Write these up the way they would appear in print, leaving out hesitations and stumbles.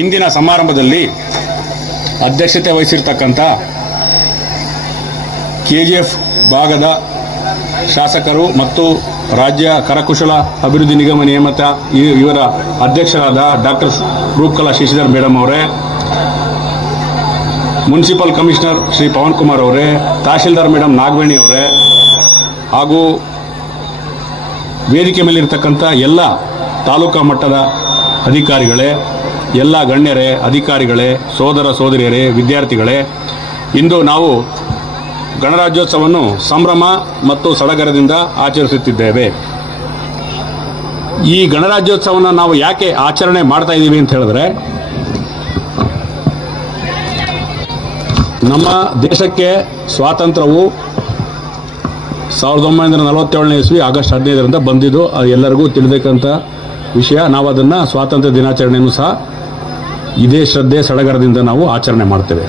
ಇಂದಿನ ಸಮಾರಂಭದಲ್ಲಿ ಅಧ್ಯಕ್ಷತೆ ವಹಿಸಿರ್ತಕ್ಕಂಥ ಕೆಜಿಎಫ್ ಭಾಗದ ಶಾಸಕರು ಮತ್ತು ರಾಜ್ಯ ಕರಕುಶಲ ಅಭಿವೃದ್ಧಿ ನಿಗಮ ನೇಮಕ ಇವರ ಅಧ್ಯಕ್ಷರಾದ ಡಾಕ್ಟರ್ ರೂಪಕಲಾ ಶಶಿಧರ್ ಮೇಡಮ್ ಅವರೇ, ಮುನ್ಸಿಪಲ್ ಕಮಿಷನರ್ ಶ್ರೀ ಪವನ್ ಕುಮಾರ್ ಅವರೇ, ತಹಶೀಲ್ದಾರ್ ಮೇಡಮ್ ನಾಗವೇಣಿ ಅವರೇ ಹಾಗೂ ವೇದಿಕೆ ಮೇಲಿರ್ತಕ್ಕಂಥ ಎಲ್ಲ ತಾಲೂಕಾ ಮಟ್ಟದ ಅಧಿಕಾರಿಗಳೇ, ಎಲ್ಲ ಗಣ್ಯರೇ, ಅಧಿಕಾರಿಗಳೇ, ಸೋದರ ಸೋದರಿಯರೇ, ವಿದ್ಯಾರ್ಥಿಗಳೇ, ಇಂದು ನಾವು ಗಣರಾಜ್ಯೋತ್ಸವವನ್ನು ಸಂಭ್ರಮ ಮತ್ತು ಸಡಗರದಿಂದ ಆಚರಿಸುತ್ತಿದ್ದೇವೆ. ಈ ಗಣರಾಜ್ಯೋತ್ಸವವನ್ನು ನಾವು ಯಾಕೆ ಆಚರಣೆ ಮಾಡ್ತಾ ಇದ್ದೀವಿ ಅಂತ ಹೇಳಿದ್ರೆ, ನಮ್ಮ ದೇಶಕ್ಕೆ ಸ್ವಾತಂತ್ರ್ಯವು 1947ನೇ ಇಸ್ವಿ ಆಗಸ್ಟ್ 15ರಿಂದ ಬಂದಿದ್ದು ಎಲ್ಲರಿಗೂ ತಿಳಿದಕ್ಕಂಥ ವಿಷಯ. ನಾವು ಅದನ್ನು ಸ್ವಾತಂತ್ರ್ಯ ದಿನಾಚರಣೆಯನ್ನು ಸಹ ಇದೇ ಶ್ರದ್ಧೆ ಸಡಗರದಿಂದ ನಾವು ಆಚರಣೆ ಮಾಡ್ತೇವೆ.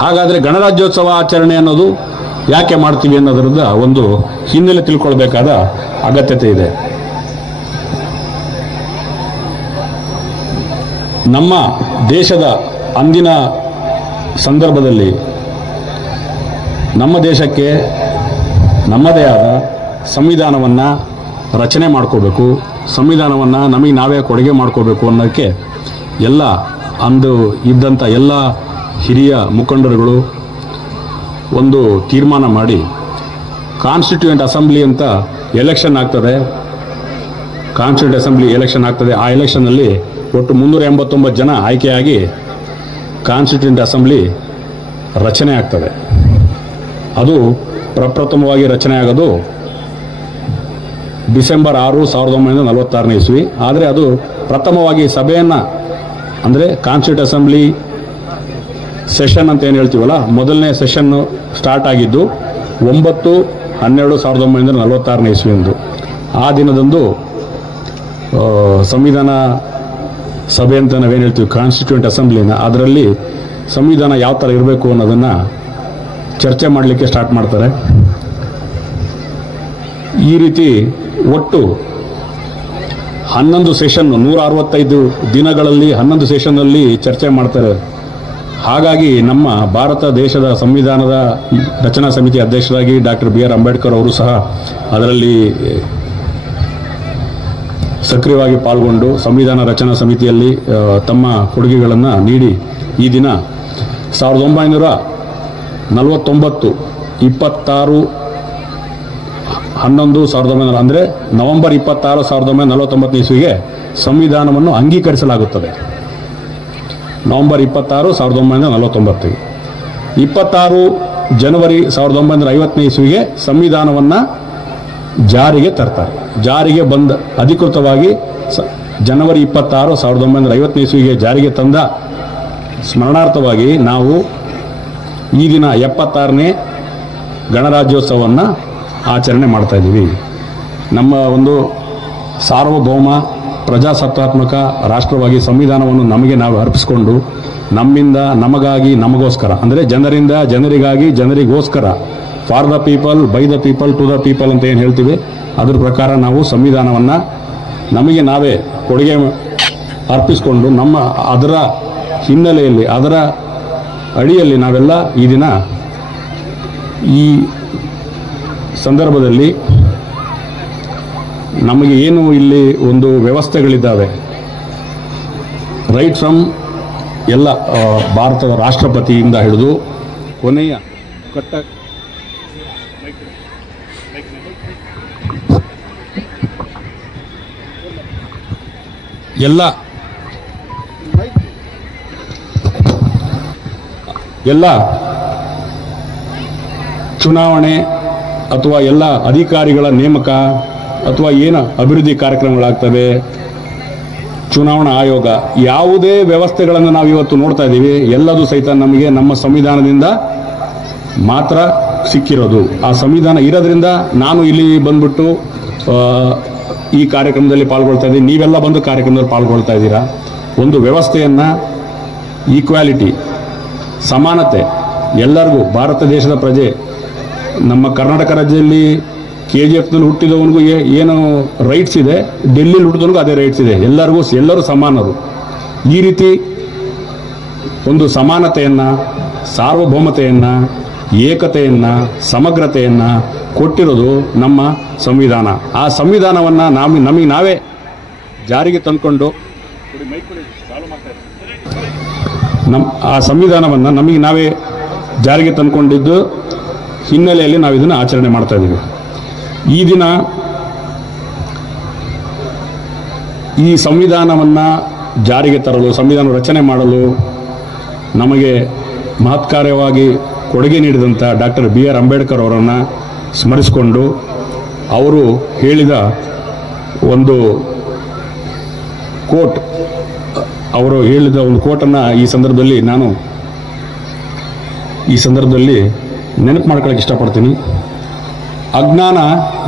ಹಾಗಾದರೆ ಗಣರಾಜ್ಯೋತ್ಸವ ಆಚರಣೆ ಅನ್ನೋದು ಯಾಕೆ ಮಾಡ್ತೀವಿ ಅನ್ನೋದರಿಂದ ಒಂದು ಹಿನ್ನೆಲೆ ತಿಳ್ಕೊಳ್ಬೇಕಾದ ಅಗತ್ಯತೆ ಇದೆ. ನಮ್ಮ ದೇಶದ ಅಂದಿನ ಸಂದರ್ಭದಲ್ಲಿ ನಮ್ಮ ದೇಶಕ್ಕೆ ನಮ್ಮದೇ ಆದ ಸಂವಿಧಾನವನ್ನು ರಚನೆ ಮಾಡ್ಕೋಬೇಕು, ಸಂವಿಧಾನವನ್ನು ನಮಗೆ ನಾವೇ ಕೊಡುಗೆ ಮಾಡ್ಕೋಬೇಕು ಅನ್ನೋಕ್ಕೆ ಎಲ್ಲ ಅಂದು ಇದ್ದಂಥ ಎಲ್ಲ ಹಿರಿಯ ಮುಖಂಡರುಗಳು ಒಂದು ತೀರ್ಮಾನ ಮಾಡಿ ಕಾನ್ಸ್ಟಿಟ್ಯೂಯೆಂಟ್ ಅಸೆಂಬ್ಲಿ ಅಂತ ಎಲೆಕ್ಷನ್ ಆಗ್ತದೆ. ಕಾನ್ಸ್ಟಿಟ್ಯೂಯೆಂಟ್ ಅಸೆಂಬ್ಲಿ ಎಲೆಕ್ಷನ್ ಆಗ್ತದೆ. ಆ ಎಲೆಕ್ಷನ್ನಲ್ಲಿ ಒಟ್ಟು 389 ಜನ ಆಯ್ಕೆಯಾಗಿ ಕಾನ್ಸ್ಟಿಟ್ಯೂಯೆಂಟ್ ಅಸೆಂಬ್ಲಿ ರಚನೆ ಆಗ್ತದೆ. ಅದು ಪ್ರಪ್ರಥಮವಾಗಿ ರಚನೆ ಆಗೋದು ಡಿಸೆಂಬರ್ 6, 1946ನೇ ಇಸ್ವಿ. ಆದರೆ ಅದು ಪ್ರಥಮವಾಗಿ ಸಭೆಯನ್ನು ಅಂದರೆ ಕಾನ್ಸ್ಟಿಟ್ಯೂಯೆಂಟ್ ಅಸೆಂಬ್ಲಿ ಸೆಷನ್ ಅಂತ ಏನು ಹೇಳ್ತೀವಲ್ಲ, ಮೊದಲನೇ ಸೆಷನ್ ಸ್ಟಾರ್ಟ್ ಆಗಿದ್ದು 9/12/1946ನೇ ಇಸ್ವಿಯಂದು. ಆ ದಿನದಂದು ಸಂವಿಧಾನ ಸಭೆ ಅಂತ ನಾವೇನು ಹೇಳ್ತೀವಿ, ಕಾನ್ಸ್ಟಿಟ್ಯೂಯೆಂಟ್ ಅಸೆಂಬ್ಲಿನ, ಅದರಲ್ಲಿ ಸಂವಿಧಾನ ಯಾವ ಥರ ಇರಬೇಕು ಅನ್ನೋದನ್ನು ಚರ್ಚೆ ಮಾಡಲಿಕ್ಕೆ ಸ್ಟಾರ್ಟ್ ಮಾಡ್ತಾರೆ. ಈ ರೀತಿ ಒಟ್ಟು 11 ಸೆಷನ್, 165 ದಿನಗಳಲ್ಲಿ 11 ಸೆಷನ್ನಲ್ಲಿ ಚರ್ಚೆ ಮಾಡ್ತಾರೆ. ಹಾಗಾಗಿ ನಮ್ಮ ಭಾರತ ದೇಶದ ಸಂವಿಧಾನದ ರಚನಾ ಸಮಿತಿ ಅಧ್ಯಕ್ಷರಾಗಿ ಡಾಕ್ಟರ್ BR ಅಂಬೇಡ್ಕರ್ ಅವರು ಸಹ ಅದರಲ್ಲಿ ಸಕ್ರಿಯವಾಗಿ ಪಾಲ್ಗೊಂಡು ಸಂವಿಧಾನ ರಚನಾ ಸಮಿತಿಯಲ್ಲಿ ತಮ್ಮ ಕೊಡುಗೆಗಳನ್ನು ನೀಡಿ ಈ ದಿನ 1949 26/11/1900 ಅಂದರೆ ನವೆಂಬರ್ 26, 1949 ಇಸ್ವಿಗೆ ಸಂವಿಧಾನವನ್ನು ಅಂಗೀಕರಿಸಲಾಗುತ್ತದೆ. ನವೆಂಬರ್ 26, 1949. 26 ಜನವರಿ 1950ನೇ ಇಸ್ವಿಗೆ ಸಂವಿಧಾನವನ್ನು ಜಾರಿಗೆ ತರ್ತಾರೆ. ಜಾರಿಗೆ ಬಂದ ಅಧಿಕೃತವಾಗಿ ಜನವರಿ 26, 1950ನೇ ಇಸ್ವಿಗೆ ಜಾರಿಗೆ ತಂದ ಸ್ಮರಣಾರ್ಥವಾಗಿ ನಾವು ಈ ದಿನ 76ನೇ ಗಣರಾಜ್ಯೋತ್ಸವವನ್ನು ಆಚರಣೆ ಮಾಡ್ತಾ ಇದ್ದೀವಿ. ನಮ್ಮ ಒಂದು ಸಾರ್ವಭೌಮ ಪ್ರಜಾಸತ್ತಾತ್ಮಕ ರಾಷ್ಟ್ರವಾಗಿ ಸಂವಿಧಾನವನ್ನು ನಮಗೆ ನಾವು ಅರ್ಪಿಸಿಕೊಂಡು ನಮ್ಮಿಂದ ನಮಗಾಗಿ ನಮಗೋಸ್ಕರ, ಅಂದರೆ ಜನರಿಂದ ಜನರಿಗಾಗಿ ಜನರಿಗೋಸ್ಕರ, for the people, by the people, to the people ಅಂತ ಏನು ಹೇಳ್ತೀವಿ, ಅದ್ರ ಪ್ರಕಾರ ನಾವು ಸಂವಿಧಾನವನ್ನು ನಮಗೆ ನಾವೇ ಕೊಡುಗೆ ಅರ್ಪಿಸಿಕೊಂಡು ಅದರ ಹಿನ್ನೆಲೆಯಲ್ಲಿ, ಅದರ ಅಡಿಯಲ್ಲಿ ನಾವೆಲ್ಲ ಈ ದಿನ ಈ ಸಂದರ್ಭದಲ್ಲಿ ನಮಗೆ ಏನು ಇಲ್ಲಿ ಒಂದು ವ್ಯವಸ್ಥೆಗಳಿದ್ದಾವೆ, ರೈಟ್ ಫ್ರಮ್ ಎಲ್ಲ ಭಾರತದ ರಾಷ್ಟ್ರಪತಿಯಿಂದ ಹಿಡಿದು ಕೊನೆಯ ಎಲ್ಲ ಚುನಾವಣೆ ಅಥವಾ ಎಲ್ಲ ಅಧಿಕಾರಿಗಳ ನೇಮಕ ಅಥವಾ ಏನು ಅಭಿವೃದ್ಧಿ ಕಾರ್ಯಕ್ರಮಗಳಾಗ್ತವೆ, ಚುನಾವಣಾ ಆಯೋಗ, ಯಾವುದೇ ವ್ಯವಸ್ಥೆಗಳನ್ನು ನಾವು ಇವತ್ತು ನೋಡ್ತಾ ಇದ್ದೀವಿ, ಎಲ್ಲದೂ ಸಹಿತ ನಮಗೆ ನಮ್ಮ ಸಂವಿಧಾನದಿಂದ ಮಾತ್ರ ಸಿಕ್ಕಿರೋದು. ಆ ಸಂವಿಧಾನ ಇರೋದ್ರಿಂದ ನಾನು ಇಲ್ಲಿ ಬಂದ್ಬಿಟ್ಟು ಈ ಕಾರ್ಯಕ್ರಮದಲ್ಲಿ ಪಾಲ್ಗೊಳ್ತಾ ಇದ್ದೀನಿ, ನೀವೆಲ್ಲ ಬಂದು ಕಾರ್ಯಕ್ರಮದಲ್ಲಿ ಪಾಲ್ಗೊಳ್ತಾ ಇದ್ದೀರಾ. ಒಂದು ವ್ಯವಸ್ಥೆಯನ್ನು, ಈಕ್ವಾಲಿಟಿ, ಸಮಾನತೆ, ಎಲ್ಲರಿಗೂ ಭಾರತ ದೇಶದ ಪ್ರಜೆ, ನಮ್ಮ ಕರ್ನಾಟಕ ರಾಜ್ಯದಲ್ಲಿ KGFನಲ್ಲಿ ಹುಟ್ಟಿದವನಿಗೂ ಏನು ರೈಟ್ಸ್ ಇದೆ, ಡೆಲ್ಲಿಲಿ ಹುಟ್ಟಿದವನಿಗೂ ಅದೇ ರೈಟ್ಸ್ ಇದೆ. ಎಲ್ಲರೂ ಸಮಾನರು. ಈ ರೀತಿ ಒಂದು ಸಮಾನತೆಯನ್ನು, ಸಾರ್ವಭೌಮತೆಯನ್ನು, ಏಕತೆಯನ್ನು, ಸಮಗ್ರತೆಯನ್ನು ಕೊಟ್ಟಿರೋದು ನಮ್ಮ ಸಂವಿಧಾನ. ಆ ಸಂವಿಧಾನವನ್ನು ನಮಗೆ ನಾವೇ ಜಾರಿಗೆ ತಂದುಕೊಂಡು ಆ ಸಂವಿಧಾನವನ್ನು ನಮಗೆ ನಾವೇ ಜಾರಿಗೆ ತಂದುಕೊಂಡಿದ್ದು ಹಿನ್ನೆಲೆಯಲ್ಲಿ ನಾವು ಇದನ್ನು ಆಚರಣೆ ಮಾಡ್ತಾ ಇದ್ದೀವಿ. ಈ ದಿನ ಈ ಸಂವಿಧಾನವನ್ನು ಜಾರಿಗೆ ತರಲು, ಸಂವಿಧಾನ ರಚನೆ ಮಾಡಲು ನಮಗೆ ಮಹತ್ಕಾರ್ಯವಾಗಿ ಕೊಡುಗೆ ನೀಡಿದಂಥ ಡಾಕ್ಟರ್ BR ಅಂಬೇಡ್ಕರ್ ಅವರನ್ನು ಸ್ಮರಿಸಿಕೊಂಡು ಅವರು ಹೇಳಿದ ಒಂದು ಕೋಟ್, ಅವರು ಹೇಳಿದ ಒಂದು ಕೋಟನ್ನು ಈ ಸಂದರ್ಭದಲ್ಲಿ ನೆನಪು ಮಾಡ್ಕೊಳ್ಳೋಕೆ ಇಷ್ಟಪಡ್ತೀನಿ. ಅಜ್ಞಾನ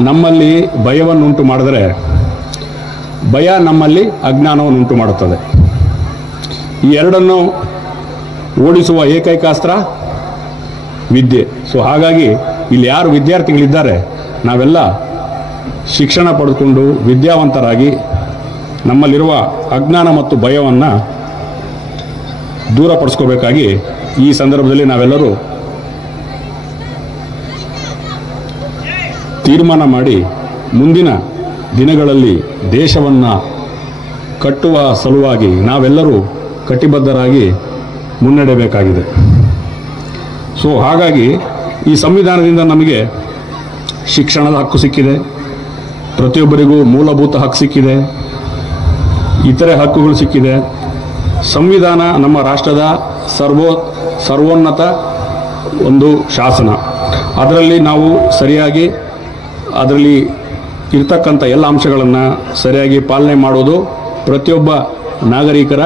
ನಮ್ಮಲ್ಲಿ ಭಯವನ್ನುಂಟು ಮಾಡಿದರೆ ಭಯ ನಮ್ಮಲ್ಲಿ ಅಜ್ಞಾನವನ್ನುಂಟು ಮಾಡುತ್ತದೆ. ಈ ಎರಡನ್ನು ಓಡಿಸುವ ಏಕೈಕ ಅಸ್ತ್ರ ವಿದ್ಯೆ. ಸೊ ಹಾಗಾಗಿ ಇಲ್ಲಿ ಯಾರು ವಿದ್ಯಾರ್ಥಿಗಳಿದ್ದಾರೆ ನಾವೆಲ್ಲ ಶಿಕ್ಷಣ ಪಡೆದುಕೊಂಡು ವಿದ್ಯಾವಂತರಾಗಿ ನಮ್ಮಲ್ಲಿರುವ ಅಜ್ಞಾನ ಮತ್ತು ಭಯವನ್ನು ದೂರಪಡಿಸ್ಕೋಬೇಕಾಗಿ ಈ ಸಂದರ್ಭದಲ್ಲಿ ನಾವೆಲ್ಲರೂ ತೀರ್ಮಾನ ಮಾಡಿ ಮುಂದಿನ ದಿನಗಳಲ್ಲಿ ದೇಶವನ್ನು ಕಟ್ಟುವ ಸಲುವಾಗಿ ನಾವೆಲ್ಲರೂ ಕಟಿಬದ್ಧರಾಗಿ ಮುನ್ನಡೆಯಬೇಕಾಗಿದೆ. ಸೊ ಹಾಗಾಗಿ ಈ ಸಂವಿಧಾನದಿಂದ ನಮಗೆ ಶಿಕ್ಷಣದ ಹಕ್ಕು ಸಿಕ್ಕಿದೆ, ಪ್ರತಿಯೊಬ್ಬರಿಗೂ ಮೂಲಭೂತ ಹಕ್ಕು ಸಿಕ್ಕಿದೆ, ಇತರೆ ಹಕ್ಕುಗಳು ಸಿಕ್ಕಿದೆ. ಸಂವಿಧಾನ ನಮ್ಮ ರಾಷ್ಟ್ರದ ಸರ್ವೋನ್ನತ ಒಂದು ಶಾಸನ. ಅದರಲ್ಲಿ ನಾವು ಸರಿಯಾಗಿ ಅದರಲ್ಲಿ ಇರ್ತಕ್ಕಂಥ ಎಲ್ಲ ಅಂಶಗಳನ್ನು ಸರಿಯಾಗಿ ಪಾಲನೆ ಮಾಡೋದು ಪ್ರತಿಯೊಬ್ಬ ನಾಗರಿಕರ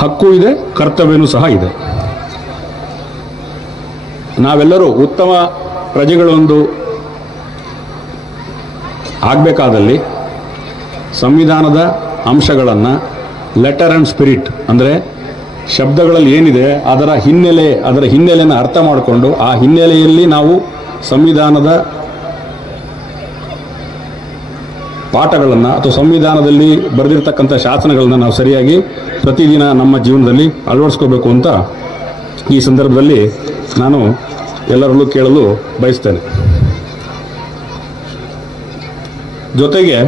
ಹಕ್ಕು ಇದೆ, ಕರ್ತವ್ಯವೂ ಸಹ ಇದೆ. ನಾವೆಲ್ಲರೂ ಉತ್ತಮ ಪ್ರಜೆಗಳೊಂದು ಆಗಬೇಕಾದಲ್ಲಿ ಸಂವಿಧಾನದ ಅಂಶಗಳನ್ನು ಲೆಟರ್ ಆ್ಯಂಡ್ ಸ್ಪಿರಿಟ್ ಅಂದರೆ ಶಬ್ದಗಳಲ್ಲಿ ಏನಿದೆ ಅದರ ಹಿನ್ನೆಲೆಯನ್ನು ಅರ್ಥ ಮಾಡಿಕೊಂಡು ಆ ಹಿನ್ನೆಲೆಯಲ್ಲಿ ನಾವು ಸಂವಿಧಾನದ ಪಾಠಗಳನ್ನು ಅಥವಾ ಸಂವಿಧಾನದಲ್ಲಿ ಬರೆದಿರ್ತಕ್ಕಂಥ ಶಾಸನಗಳನ್ನು ನಾವು ಸರಿಯಾಗಿ ಪ್ರತಿದಿನ ನಮ್ಮ ಜೀವನದಲ್ಲಿ ಅಳವಡಿಸ್ಕೋಬೇಕು ಅಂತ ಈ ಸಂದರ್ಭದಲ್ಲಿ ನಾನು ಎಲ್ಲರಲ್ಲೂ ಕೇಳಲು ಬಯಸ್ತೇನೆ. ಜೊತೆಗೆ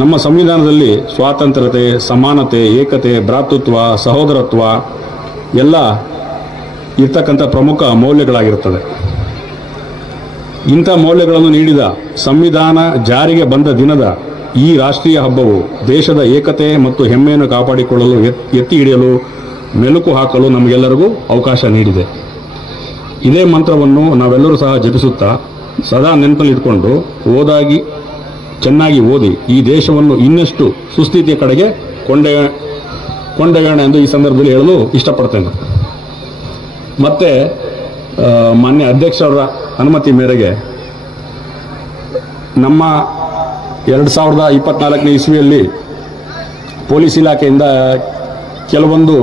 ನಮ್ಮ ಸಂವಿಧಾನದಲ್ಲಿ ಸ್ವಾತಂತ್ರ್ಯತೆ, ಸಮಾನತೆ, ಏಕತೆ, ಭ್ರಾತೃತ್ವ, ಸಹೋದರತ್ವ ಎಲ್ಲ ಇರ್ತಕ್ಕಂಥ ಪ್ರಮುಖ ಮೌಲ್ಯಗಳಾಗಿರುತ್ತದೆ. ಇಂಥ ಮೌಲ್ಯಗಳನ್ನು ನೀಡಿದ ಸಂವಿಧಾನ ಜಾರಿಗೆ ಬಂದ ದಿನದ ಈ ರಾಷ್ಟ್ರೀಯ ಹಬ್ಬವು ದೇಶದ ಏಕತೆ ಮತ್ತು ಹೆಮ್ಮೆಯನ್ನು ಕಾಪಾಡಿಕೊಳ್ಳಲು ಎತ್ತಿ ಹಿಡಿಯಲು ಮೆಲುಕು ಹಾಕಲು ನಮಗೆಲ್ಲರಿಗೂ ಅವಕಾಶ ನೀಡಿದೆ. ಇದೇ ಮಂತ್ರವನ್ನು ನಾವೆಲ್ಲರೂ ಸಹ ಜಪಿಸುತ್ತಾ ಸದಾ ನೆನಪಲ್ಲಿಟ್ಕೊಂಡು ಚೆನ್ನಾಗಿ ಓದಿ ಈ ದೇಶವನ್ನು ಇನ್ನಷ್ಟು ಸುಸ್ಥಿತಿಯ ಕಡೆಗೆ ಕೊಂಡೊಯ್ಯೋಣ ಎಂದು ಈ ಸಂದರ್ಭದಲ್ಲಿ ಹೇಳಲು ಇಷ್ಟಪಡ್ತೇನೆ. ಮತ್ತೆ ಮಾನ್ಯ ಅಧ್ಯಕ್ಷರ ಅನುಮತಿ ಮೇರೆಗೆ ನಮ್ಮ 2024ನೇ ಇಸ್ವಿಯಲ್ಲಿ ಪೊಲೀಸ್ ಇಲಾಖೆಯಿಂದ ಕೆಲವೊಂದು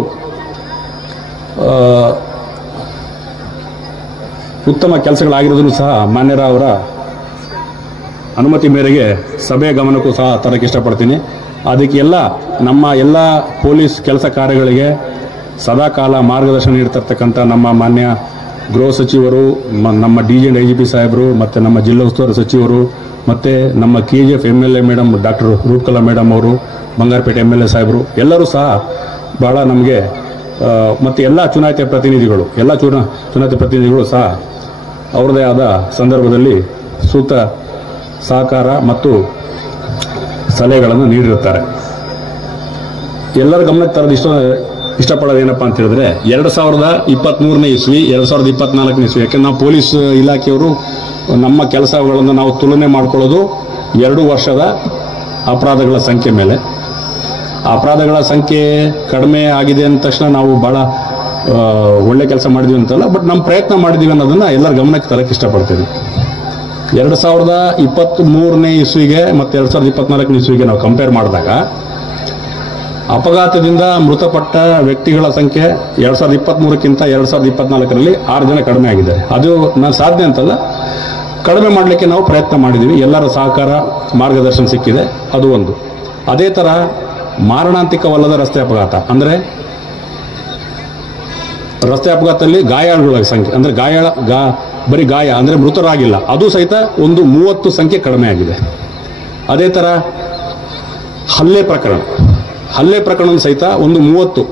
ಉತ್ತಮ ಕೆಲಸಗಳಾಗಿರೋದನ್ನು ಸಹ ಮಾನ್ಯರ ಅವರ ಅನುಮತಿ ಮೇರೆಗೆ ಸಭೆಯ ಗಮನಕ್ಕೂ ಸಹ ತರಕ್ಕೆ ಇಷ್ಟಪಡ್ತೀನಿ. ಅದಕ್ಕೆಲ್ಲ ನಮ್ಮ ಎಲ್ಲ ಪೊಲೀಸ್ ಕೆಲಸ ಕಾರ್ಯಗಳಿಗೆ ಸದಾಕಾಲ ಮಾರ್ಗದರ್ಶನ ನೀಡ್ತಿರ್ತಕ್ಕಂಥ ನಮ್ಮ ಮಾನ್ಯ ಗೃಹ ಸಚಿವರು, ನಮ್ಮ DG and IGP ಸಾಹೇಬರು, ಮತ್ತು ನಮ್ಮ ಜಿಲ್ಲಾ ಉಸ್ತುವಾರಿ ಸಚಿವರು, ಮತ್ತು ನಮ್ಮ KGF MLA madam doctor Roopakala madam ಅವರು, ಬಂಗಾರಪೇಟೆ MLA ಸಾಹೇಬರು ಎಲ್ಲರೂ ಸಹ ಭಾಳ ನಮಗೆ ಮತ್ತು ಎಲ್ಲ ಚುನಾಯಿತ ಪ್ರತಿನಿಧಿಗಳು ಸಹ ಅವರದೇ ಆದ ಸಂದರ್ಭದಲ್ಲಿ ಸೂಕ್ತ ಸಹಕಾರ ಮತ್ತು ಸಲಹೆಗಳನ್ನು ನೀಡಿರುತ್ತಾರೆ. ಎಲ್ಲರ ಗಮನಕ್ಕೆ ತರೋದು ಇಷ್ಟಪಡೋದು ಏನಪ್ಪ ಅಂತ ಹೇಳಿದ್ರೆ 2023ನೇ ಇಸ್ವಿ 2024ನೇ ಇಸ್ವಿ, ಯಾಕೆಂದ್ರೆ ನಾವು ಪೊಲೀಸ್ ಇಲಾಖೆಯವರು ನಮ್ಮ ಕೆಲಸಗಳನ್ನು ನಾವು ತುಲನೆ ಮಾಡ್ಕೊಳ್ಳೋದು 2 ವರ್ಷದ ಅಪರಾಧಗಳ ಸಂಖ್ಯೆ ಮೇಲೆ. ಅಪರಾಧಗಳ ಸಂಖ್ಯೆ ಕಡಿಮೆ ಆಗಿದೆ ಅಂದ ತಕ್ಷಣ ನಾವು ಭಾಳ ಒಳ್ಳೆ ಕೆಲಸ ಮಾಡಿದ್ವಿ ಅಂತಲ್ಲ, ಬಟ್ ನಮ್ಮ ಪ್ರಯತ್ನ ಮಾಡಿದ್ದೀವಿ ಅನ್ನೋದನ್ನು ಎಲ್ಲರ ಗಮನಕ್ಕೆ ತರಕ್ಕೆ ಇಷ್ಟಪಡ್ತೀವಿ. 2023ನೇ ಇಸ್ವಿಗೆ ಮತ್ತು 2024ನೇ ಇಸ್ವಿಗೆ ನಾವು ಕಂಪೇರ್ ಮಾಡಿದಾಗ ಅಪಘಾತದಿಂದ ಮೃತಪಟ್ಟ ವ್ಯಕ್ತಿಗಳ ಸಂಖ್ಯೆ 2023ಕ್ಕಿಂತ 2024ರಲ್ಲಿ 6 ಜನ ಕಡಿಮೆ ಆಗಿದೆ. ಅದು ನಾನು ಸಾಧನೆ ಅಂತಲ್ಲ, ಕಡಿಮೆ ಮಾಡಲಿಕ್ಕೆ ನಾವು ಪ್ರಯತ್ನ ಮಾಡಿದ್ದೀವಿ. ಎಲ್ಲರ ಸಹಕಾರ ಮಾರ್ಗದರ್ಶನ ಸಿಕ್ಕಿದೆ, ಅದು ಒಂದು. ಅದೇ ಥರ ಮಾರಣಾಂತಿಕವಲ್ಲದ ರಸ್ತೆ ಅಪಘಾತ ಅಂದರೆ ರಸ್ತೆ ಅಪಘಾತದಲ್ಲಿ ಗಾಯಾಳುಗಳ ಸಂಖ್ಯೆ ಅಂದರೆ ಬರೀ ಗಾಯ ಅಂದರೆ ಮೃತರಾಗಿಲ್ಲ, ಅದು ಸಹಿತ ಒಂದು 30 ಸಂಖ್ಯೆ ಕಡಿಮೆ ಆಗಿದೆ. ಅದೇ ಥರ ಹಲ್ಲೆ ಪ್ರಕರಣ ಸಹಿತ ಒಂದು 30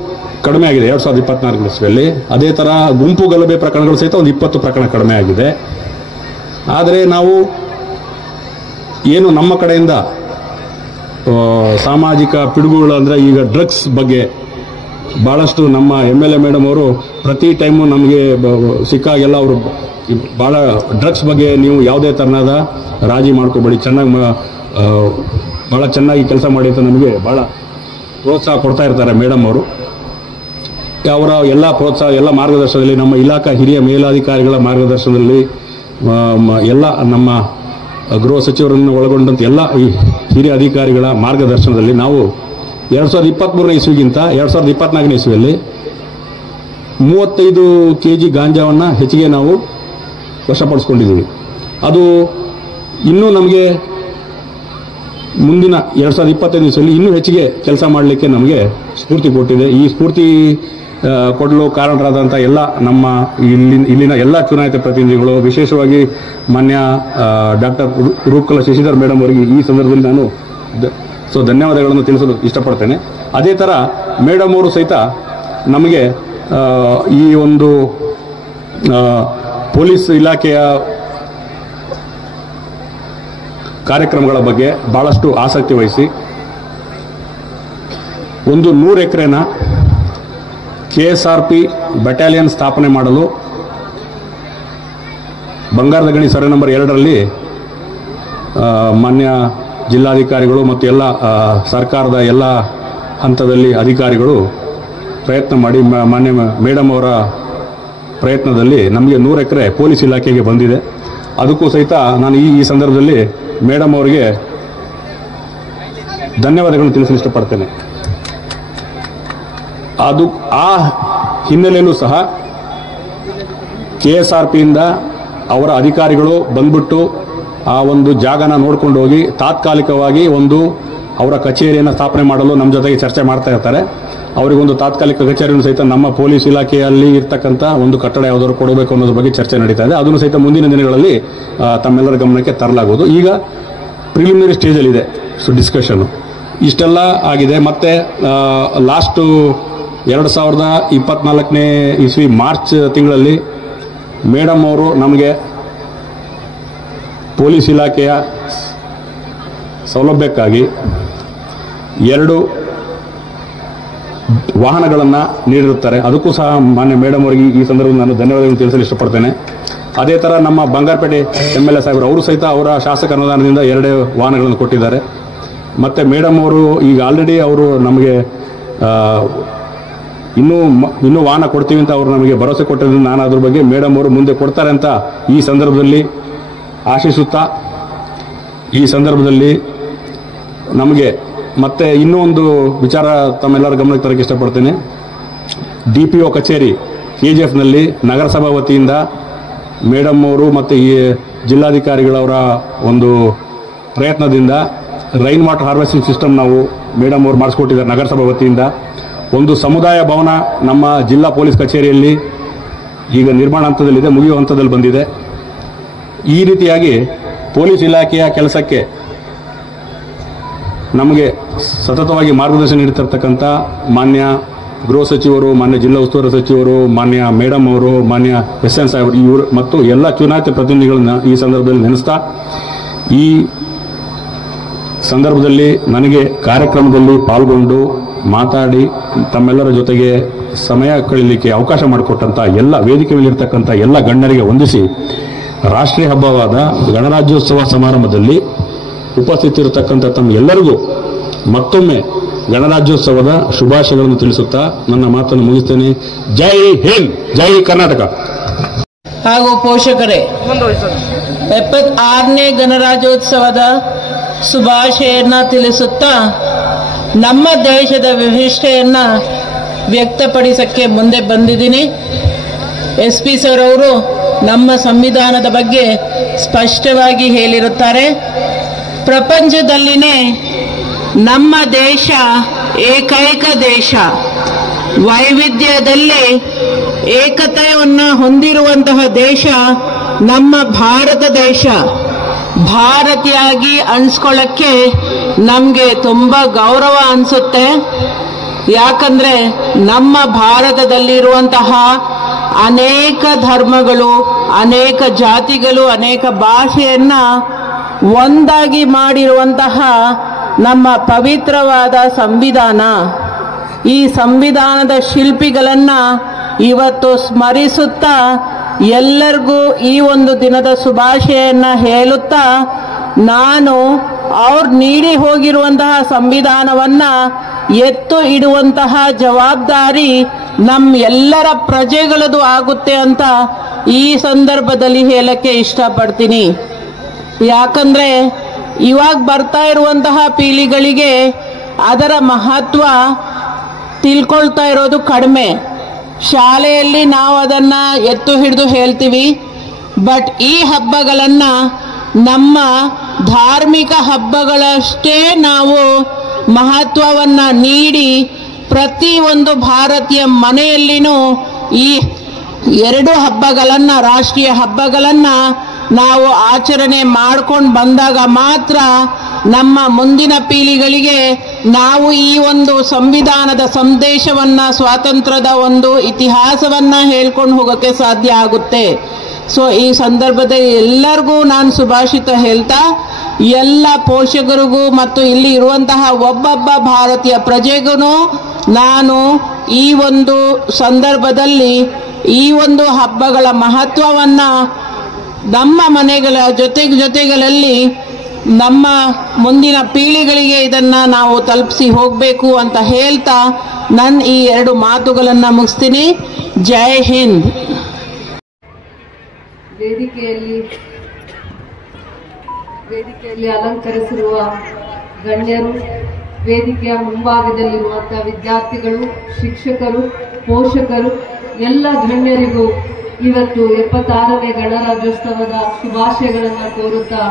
ಕಡಿಮೆ ಆಗಿದೆ 2024 ಇಸ್ವಿಯಲ್ಲಿ. ಅದೇ ಥರ ಗುಂಪು ಗಲಭೆ ಪ್ರಕರಣಗಳು ಸಹಿತ ಒಂದು 20 ಪ್ರಕರಣ ಕಡಿಮೆ ಆಗಿದೆ. ಆದರೆ ನಾವು ಏನು ನಮ್ಮ ಕಡೆಯಿಂದ ಸಾಮಾಜಿಕ ಪಿಡುಗುಗಳು ಅಂದರೆ ಈಗ ಡ್ರಗ್ಸ್ ಬಗ್ಗೆ ಭಾಳಷ್ಟು ನಮ್ಮ MLA ಮೇಡಮ್ ಅವರು ಪ್ರತಿ ಟೈಮು ನಮಗೆ ಸಿಕ್ಕಾಗೆಲ್ಲ ಅವರು ಭಾಳ ಡ್ರಗ್ಸ್ ಬಗ್ಗೆ ನೀವು ಯಾವುದೇ ಥರನಾದ ರಾಜಿ ಮಾಡ್ಕೋಬೇಡಿ, ಭಾಳ ಚೆನ್ನಾಗಿ ಕೆಲಸ ಮಾಡಿ ಅಂತ ನಮಗೆ ಭಾಳ ಪ್ರೋತ್ಸಾಹ ಕೊಡ್ತಾ ಇರ್ತಾರೆ ಮೇಡಮ್ ಅವರು. ಅವರ ಎಲ್ಲ ಪ್ರೋತ್ಸಾಹ ಎಲ್ಲ ಮಾರ್ಗದರ್ಶನದಲ್ಲಿ ನಮ್ಮ ಇಲಾಖಾ ಹಿರಿಯ ಮೇಲಾಧಿಕಾರಿಗಳ ಮಾರ್ಗದರ್ಶನದಲ್ಲಿ ಎಲ್ಲ ನಮ್ಮ ಗೃಹ ಸಚಿವರನ್ನು ಒಳಗೊಂಡಂತೆ ಎಲ್ಲ ಈ ಹಿರಿಯ ಅಧಿಕಾರಿಗಳ ಮಾರ್ಗದರ್ಶನದಲ್ಲಿ ನಾವು 2023ನೇ ಇಸ್ವಿಗಿಂತ 2024ನೇ ಇಸ್ವಿಯಲ್ಲಿ 35 kg ಗಾಂಜಾವನ್ನು ಹೆಚ್ಚಿಗೆ ನಾವು ವಶಪಡಿಸ್ಕೊಂಡಿದ್ದೀವಿ. ಅದು ಇನ್ನೂ ನಮಗೆ ಮುಂದಿನ 2025 ಇಸ್ವಿಯಲ್ಲಿ ಇನ್ನೂ ಹೆಚ್ಚಿಗೆ ಕೆಲಸ ಮಾಡಲಿಕ್ಕೆ ನಮಗೆ ಸ್ಫೂರ್ತಿ ಕೊಟ್ಟಿದೆ. ಈ ಸ್ಫೂರ್ತಿ ಕೊಡಲು ಕಾರಣರಾದಂಥ ಎಲ್ಲ ನಮ್ಮ ಇಲ್ಲಿನ ಎಲ್ಲ ಚುನಾಯಿತ ಪ್ರತಿನಿಧಿಗಳು, ವಿಶೇಷವಾಗಿ ಮಾನ್ಯ ಡಾಕ್ಟರ್ ರೂಪಕಲಾ ಶಶಿಧರ್ ಮೇಡಮ್ ಅವರಿಗೆ ಈ ಸಂದರ್ಭದಲ್ಲಿ ನಾನು ಧನ್ಯವಾದಗಳನ್ನು ತಿಳಿಸಲು ಇಷ್ಟಪಡ್ತೇನೆ. ಅದೇ ಥರ ಮೇಡಮ್ ಅವರು ಸಹಿತ ನಮಗೆ ಈ ಒಂದು ಪೊಲೀಸ್ ಇಲಾಖೆಯ ಕಾರ್ಯಕ್ರಮಗಳ ಬಗ್ಗೆ ಬಹಳಷ್ಟು ಆಸಕ್ತಿ ವಹಿಸಿ ಒಂದು 100 ಎಕರೆನ KSRP ಬೆಟಾಲಿಯನ್ ಸ್ಥಾಪನೆ ಮಾಡಲು ಬಂಗಾರದ ಗಣಿ ಸರ್ವೆ ನಂಬರ್ 2ರಲ್ಲಿ ಮಾನ್ಯ ಜಿಲ್ಲಾಧಿಕಾರಿಗಳು ಮತ್ತು ಎಲ್ಲ ಸರ್ಕಾರದ ಎಲ್ಲ ಹಂತದಲ್ಲಿ ಅಧಿಕಾರಿಗಳು ಪ್ರಯತ್ನ ಮಾಡಿ ಮಾನ್ಯ ಮೇಡಮ್ ಅವರ ಪ್ರಯತ್ನದಲ್ಲಿ ನಮಗೆ 100 ಎಕರೆ ಪೊಲೀಸ್ ಇಲಾಖೆಗೆ ಬಂದಿದೆ. ಅದಕ್ಕೂ ಸಹಿತ ನಾನು ಈ ಸಂದರ್ಭದಲ್ಲಿ ಮೇಡಮ್ ಅವರಿಗೆ ಧನ್ಯವಾದಗಳನ್ನು ತಿಳಿಸಲು ಇಷ್ಟಪಡ್ತೇನೆ. ಅದು ಆ ಹಿನ್ನೆಲೆಯಲ್ಲೂ ಸಹ KSRPಯಿಂದ ಅವರ ಅಧಿಕಾರಿಗಳು ಬಂದ್ಬಿಟ್ಟು ಆ ಒಂದು ಜಾಗನ ನೋಡ್ಕೊಂಡು ಹೋಗಿ ತಾತ್ಕಾಲಿಕವಾಗಿ ಒಂದು ಅವರ ಕಚೇರಿಯನ್ನು ಸ್ಥಾಪನೆ ಮಾಡಲು ನಮ್ಮ ಜೊತೆಗೆ ಚರ್ಚೆ ಮಾಡ್ತಾ ಇರ್ತಾರೆ. ಅವರಿಗೊಂದು ತಾತ್ಕಾಲಿಕ ಕಚೇರಿಯನ್ನು ಸಹಿತ ನಮ್ಮ ಪೊಲೀಸ್ ಇಲಾಖೆಯಲ್ಲಿ ಇರ್ತಕ್ಕಂಥ ಒಂದು ಕಟ್ಟಡ ಯಾವುದಾದ್ರು ಕೊಡಬೇಕು ಅನ್ನೋದ್ರ ಬಗ್ಗೆ ಚರ್ಚೆ ನಡೀತಾ ಇದೆ. ಅದನ್ನು ಸಹಿತ ಮುಂದಿನ ದಿನಗಳಲ್ಲಿ ತಮ್ಮೆಲ್ಲರ ಗಮನಕ್ಕೆ ತರಲಾಗುವುದು. ಈಗ ಪ್ರಿಲಿಮಿನರಿ ಸ್ಟೇಜಲ್ಲಿದೆ ಡಿಸ್ಕಷನ್ನು, ಇಷ್ಟೆಲ್ಲ ಆಗಿದೆ. ಮತ್ತೆ ಲಾಸ್ಟು 2024ನೇ ಇಸ್ವಿ ಮಾರ್ಚ್ ತಿಂಗಳಲ್ಲಿ ಮೇಡಮ್ ಅವರು ನಮಗೆ ಪೊಲೀಸ್ ಇಲಾಖೆಯ ಸೌಲಭ್ಯಕ್ಕಾಗಿ 2 ವಾಹನಗಳನ್ನು ನೀಡಿರುತ್ತಾರೆ. ಅದಕ್ಕೂ ಸಹ ಮಾನ್ಯ ಮೇಡಮ್ ಅವರಿಗೆ ಈ ಸಂದರ್ಭದಲ್ಲಿ ನಾನು ಧನ್ಯವಾದಗಳನ್ನು ತಿಳಿಸಲು ಇಷ್ಟಪಡ್ತೇನೆ. ಅದೇ ಥರ ನಮ್ಮ ಬಂಗಾರಪೇಟೆ MLA ಸಾಹೇಬರು ಅವರು ಸಹಿತ ಅವರ ಶಾಸಕ ಅನುದಾನದಿಂದ 2 ವಾಹನಗಳನ್ನು ಕೊಟ್ಟಿದ್ದಾರೆ. ಮತ್ತು ಮೇಡಮ್ ಅವರು ಈಗ ಆಲ್ರೆಡಿ ಅವರು ನಮಗೆ ಇನ್ನೂ ವಾಹನ ಕೊಡ್ತೀವಿ ಅಂತ ಅವರು ನಮಗೆ ಭರವಸೆ ಕೊಟ್ಟಿದ್ದರಿಂದ ನಾನು ಅದ್ರ ಬಗ್ಗೆ ಮೇಡಮ್ ಅವರು ಮುಂದೆ ಕೊಡ್ತಾರೆ ಅಂತ ಈ ಸಂದರ್ಭದಲ್ಲಿ ಆಶಿಸುತ್ತಾ, ಈ ಸಂದರ್ಭದಲ್ಲಿ ನಮಗೆ ಮತ್ತೆ ಇನ್ನೂ ಒಂದು ವಿಚಾರ ತಮ್ಮೆಲ್ಲರ ಗಮನಕ್ಕೆ ತರಕ್ಕೆ ಇಷ್ಟಪಡ್ತೇನೆ. DPO ಕಚೇರಿ KGFನಲ್ಲಿ ನಗರಸಭಾ ವತಿಯಿಂದ ಮೇಡಮ್ ಅವರು ಮತ್ತು ಈ ಜಿಲ್ಲಾಧಿಕಾರಿಗಳವರ ಒಂದು ಪ್ರಯತ್ನದಿಂದ ರೈನ್ ವಾಟರ್ ಹಾರ್ವೆಸ್ಟಿಂಗ್ ಸಿಸ್ಟಮ್ ನಾವು ಮೇಡಮ್ ಅವರು ಮಾಡಿಸ್ಕೊಟ್ಟಿದ್ದಾರೆ. ನಗರಸಭಾ ವತಿಯಿಂದ ಒಂದು ಸಮುದಾಯ ಭವನ ನಮ್ಮ ಜಿಲ್ಲಾ ಪೊಲೀಸ್ ಕಚೇರಿಯಲ್ಲಿ ಈಗ ನಿರ್ಮಾಣ ಹಂತದಲ್ಲಿದೆ, ಮುಗಿಯುವ ಹಂತದಲ್ಲಿ ಬಂದಿದೆ. ಈ ರೀತಿಯಾಗಿ ಪೊಲೀಸ್ ಇಲಾಖೆಯ ಕೆಲಸಕ್ಕೆ ನಮಗೆ ಸತತವಾಗಿ ಮಾರ್ಗದರ್ಶನ ನೀಡುತ್ತಿರ್ತಕ್ಕಂಥ ಮಾನ್ಯ ಗೃಹ ಸಚಿವರು, ಮಾನ್ಯ ಜಿಲ್ಲಾ ಉಸ್ತುವಾರಿ ಸಚಿವರು, ಮಾನ್ಯ ಮೇಡಮ್ ಅವರು, ಮಾನ್ಯ SN ಸಾಹೇಬರು, ಇವರು ಮತ್ತು ಎಲ್ಲ ಚುನಾಯಿತ ಪ್ರತಿನಿಧಿಗಳನ್ನ ಈ ಸಂದರ್ಭದಲ್ಲಿ ನೆನೆಸ್ತಾ, ಈ ಸಂದರ್ಭದಲ್ಲಿ ನನಗೆ ಕಾರ್ಯಕ್ರಮದಲ್ಲಿ ಪಾಲ್ಗೊಂಡು ಮಾತಾಡಿ ತಮ್ಮೆಲ್ಲರ ಜೊತೆಗೆ ಸಮಯ ಕಳೆಯಲಿಕ್ಕೆ ಅವಕಾಶ ಮಾಡಿಕೊಟ್ಟಂಥ ಎಲ್ಲ ವೇದಿಕೆ ಮೇಲಿರ್ತಕ್ಕಂಥ ಎಲ್ಲ ಗಣ್ಯರಿಗೆ ವಂದಿಸಿ, ರಾಷ್ಟ್ರೀಯ ಹಬ್ಬವಾದ ಗಣರಾಜ್ಯೋತ್ಸವ ಸಮಾರಂಭದಲ್ಲಿ ಉಪಸ್ಥಿತಿರತಕ್ಕಂಥ ತಮ್ಮ ಎಲ್ಲರಿಗೂ ಮತ್ತೊಮ್ಮೆ ಗಣರಾಜ್ಯೋತ್ಸವದ ಶುಭಾಶಯಗಳನ್ನು ತಿಳಿಸುತ್ತಾ ನನ್ನ ಮಾತನ್ನು ಮುಗಿಸ್ತೇನೆ. ಜೈ ಹಿಂದ್, ಜೈ ಕರ್ನಾಟಕ. ಹಾಗೂ ಪೋಷಕರೇ, 76ನೇ ಗಣರಾಜ್ಯೋತ್ಸವದ ಶುಭಾಶಯನ್ನ ತಿಳಿಸುತ್ತಾ ನಮ್ಮ ದೇಶದ ವಿಶಿಷ್ಟತೆಯನ್ನ ವ್ಯಕ್ತಪಡಿಸಕ್ಕೆ ಮುಂದೆ ಬಂದಿದ್ದೀನಿ. SP ಸರ್ ಅವರು ನಮ್ಮ ಸಂವಿಧಾನದ ಬಗ್ಗೆ ಸ್ಪಷ್ಟವಾಗಿ ಹೇಳಿರುತ್ತಾರೆ. ಪ್ರಪಂಚದಲ್ಲಿನೇ ನಮ್ಮ ದೇಶ ಏಕೈಕ ದೇಶ, ವೈವಿಧ್ಯದಲ್ಲಿ ಏಕತೆಯನ್ನು ಹೊಂದಿರುವಂತಹ ದೇಶ ನಮ್ಮ ಭಾರತ ದೇಶ. ಭಾರತೀಯಾಗಿ ಅನ್ಸ್ಕೊಳ್ಳಕ್ಕೆ ನಮಗೆ ತುಂಬ ಗೌರವ ಅನಿಸುತ್ತೆ. ಯಾಕಂದ್ರೆ ನಮ್ಮ ಭಾರತದಲ್ಲಿರುವಂತಹ ಅನೇಕ ಧರ್ಮಗಳು, ಅನೇಕ ಜಾತಿಗಳು, ಅನೇಕ ಭಾಷೆಯನ್ನ ಒಂದಾಗಿ ಮಾಡಿರುವಂತಹ ನಮ್ಮ ಪವಿತ್ರವಾದ ಸಂವಿಧಾನ, ಈ ಸಂವಿಧಾನದ ಶಿಲ್ಪಿಗಳನ್ನ ಇವತ್ತು ಸ್ಮರಿಸುತ್ತಾ ಎಲ್ಲರಿಗೂ ಈ ಒಂದು ದಿನದ ಶುಭಾಶಯನ್ನ ಹೇಳುತ್ತಾ, ನಾನು ಅವ್ರು ನೀಡಿ ಹೋಗಿರುವಂತಹ ಸಂವಿಧಾನವನ್ನ ಎತ್ತು ಇಡುವಂತಹ ಜವಾಬ್ದಾರಿ ನಮ್ಮೆಲ್ಲರ ಪ್ರಜೆಗಳದು ಆಗುತ್ತೆ ಅಂತ ಈ ಸಂದರ್ಭದಲ್ಲಿ ಹೇಳಕ್ಕೆ ಇಷ್ಟಪಡ್ತೀನಿ. ಯಾಕಂದ್ರೆ ಇವಾಗ ಬರ್ತಾ ಇರುವಂತಹ ಪೀಳಿಗೆಗಳಿಗೆ ಅದರ ಮಹತ್ವ ತಿಳ್ಕೊಳ್ತಾ ಇರೋದು ಕಡಿಮೆ. ಶಾಲೆಯಲ್ಲಿ ನಾವು ಅದನ್ನ ಎತ್ತು ಹಿಡಿದು ಹೇಳ್ತೀವಿ, ಬಟ್ ಈ ಹಬ್ಬಗಳನ್ನ ನಮ್ಮ ಧಾರ್ಮಿಕ ಹಬ್ಬಗಳಷ್ಟೇ ನಾವು ಮಹತ್ವವನ್ನ ನೀಡಿ ಪ್ರತಿ ಒಂದು ಭಾರತೀಯ ಮನೆಯಲ್ಲಿನೂ ಈ ಎರಡು ಹಬ್ಬಗಳನ್ನ, ರಾಷ್ಟ್ರೀಯ ಹಬ್ಬಗಳನ್ನ ನಾವು ಆಚರಣೆ ಮಾಡ್ಕೊಂಡು ಬಂದಾಗ ಮಾತ್ರ ನಮ್ಮ ಮುಂದಿನ ಪೀಳಿಗೆಗಳಿಗೆ ನಾವು ಈ ಒಂದು ಸಂವಿಧಾನದ ಸಂದೇಶವನ್ನ, ಸ್ವಾತಂತ್ರ್ಯದ ಒಂದು ಇತಿಹಾಸವನ್ನ ಹೇಳ್ಕೊಂಡು ಹೋಗೋಕ್ಕೆ ಸಾಧ್ಯ ಆಗುತ್ತೆ. ಸೊ ಈ ಸಂದರ್ಭದಲ್ಲಿ ಎಲ್ಲರಿಗೂ ನಾನು ಶುಭಾಶಿತ ಹೇಳ್ತಾ, ಎಲ್ಲ ಪೋಷಕರಿಗೂ ಮತ್ತು ಇಲ್ಲಿ ಇರುವಂತಹ ಒಬ್ಬೊಬ್ಬ ಭಾರತೀಯ ಪ್ರಜೆಗೂ ನಾನು ಈ ಒಂದು ಸಂದರ್ಭದಲ್ಲಿ ಈ ಒಂದು ಹಬ್ಬಗಳ ಮಹತ್ವವನ್ನ ನಮ್ಮ ಮನೆಗಳ ಜೊತೆಗಳಲ್ಲಿ ನಮ್ಮ ಮುಂದಿನ ಪೀಳಿಗೆಗಳಿಗೆ ಇದನ್ನ ನಾವು ತಲುಪಿಸಿ ಹೋಗಬೇಕು ಅಂತ ಹೇಳ್ತಾ ನನ್ನ ಈ ಎರಡು ಮಾತುಗಳನ್ನ ಮುಗಿಸ್ತೀನಿ. ಜೈ ಹಿಂದ್. ವೇದಿಕೆಯಲ್ಲಿ ಅಲಂಕರಿಸಿರುವ ಗಣ್ಯರು, ವೇದಿಕೆಯ ಮುಂಭಾಗದಲ್ಲಿರುವಂತಹ ವಿದ್ಯಾರ್ಥಿಗಳು, ಶಿಕ್ಷಕರು, ಪೋಷಕರು, ಎಲ್ಲ ಗಣ್ಯರಿಗೂ ಇವತ್ತು 76ನೇ ಗಣರಾಜ್ಯೋತ್ಸವದ ಶುಭಾಶಯಗಳನ್ನು ಕೋರುತ್ತಾ,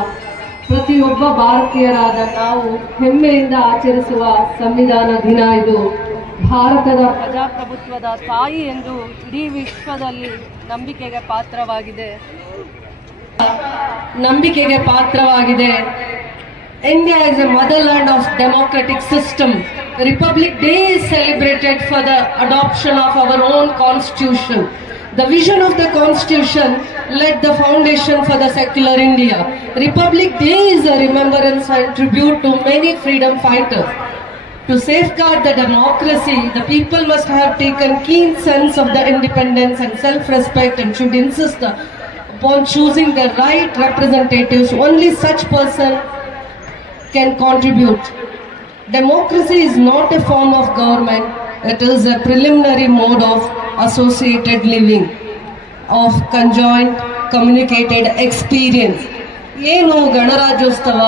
ಪ್ರತಿಯೊಬ್ಬ ಭಾರತೀಯರಾದ ನಾವು ಹೆಮ್ಮೆಯಿಂದ ಆಚರಿಸುವ ಸಂವಿಧಾನ ದಿನ ಇದು. ಭಾರತದ ಪ್ರಜಾಪ್ರಭುತ್ವದ ತಾಯಿ ಎಂದು ಇಡೀ ವಿಶ್ವದಲ್ಲಿ ನಂಬಿಕೆಗೆ ಪಾತ್ರವಾಗಿದೆ. India is a motherland of democratic system. The Republic Day is celebrated for the adoption of our own constitution. The vision of the constitution laid the foundation for the secular India. Republic Day is a remembrance and tribute to many freedom fighters. To safeguard the democracy, the people must have taken keen sense of the independence and self-respect and should insist upon choosing the right representatives. Only such person can contribute. Democracy is not a form of government. It is a preliminary mode of associated living, of conjoined communicated experience. ಏನು ಗಣರಾಜ್ಯೋತ್ಸವ,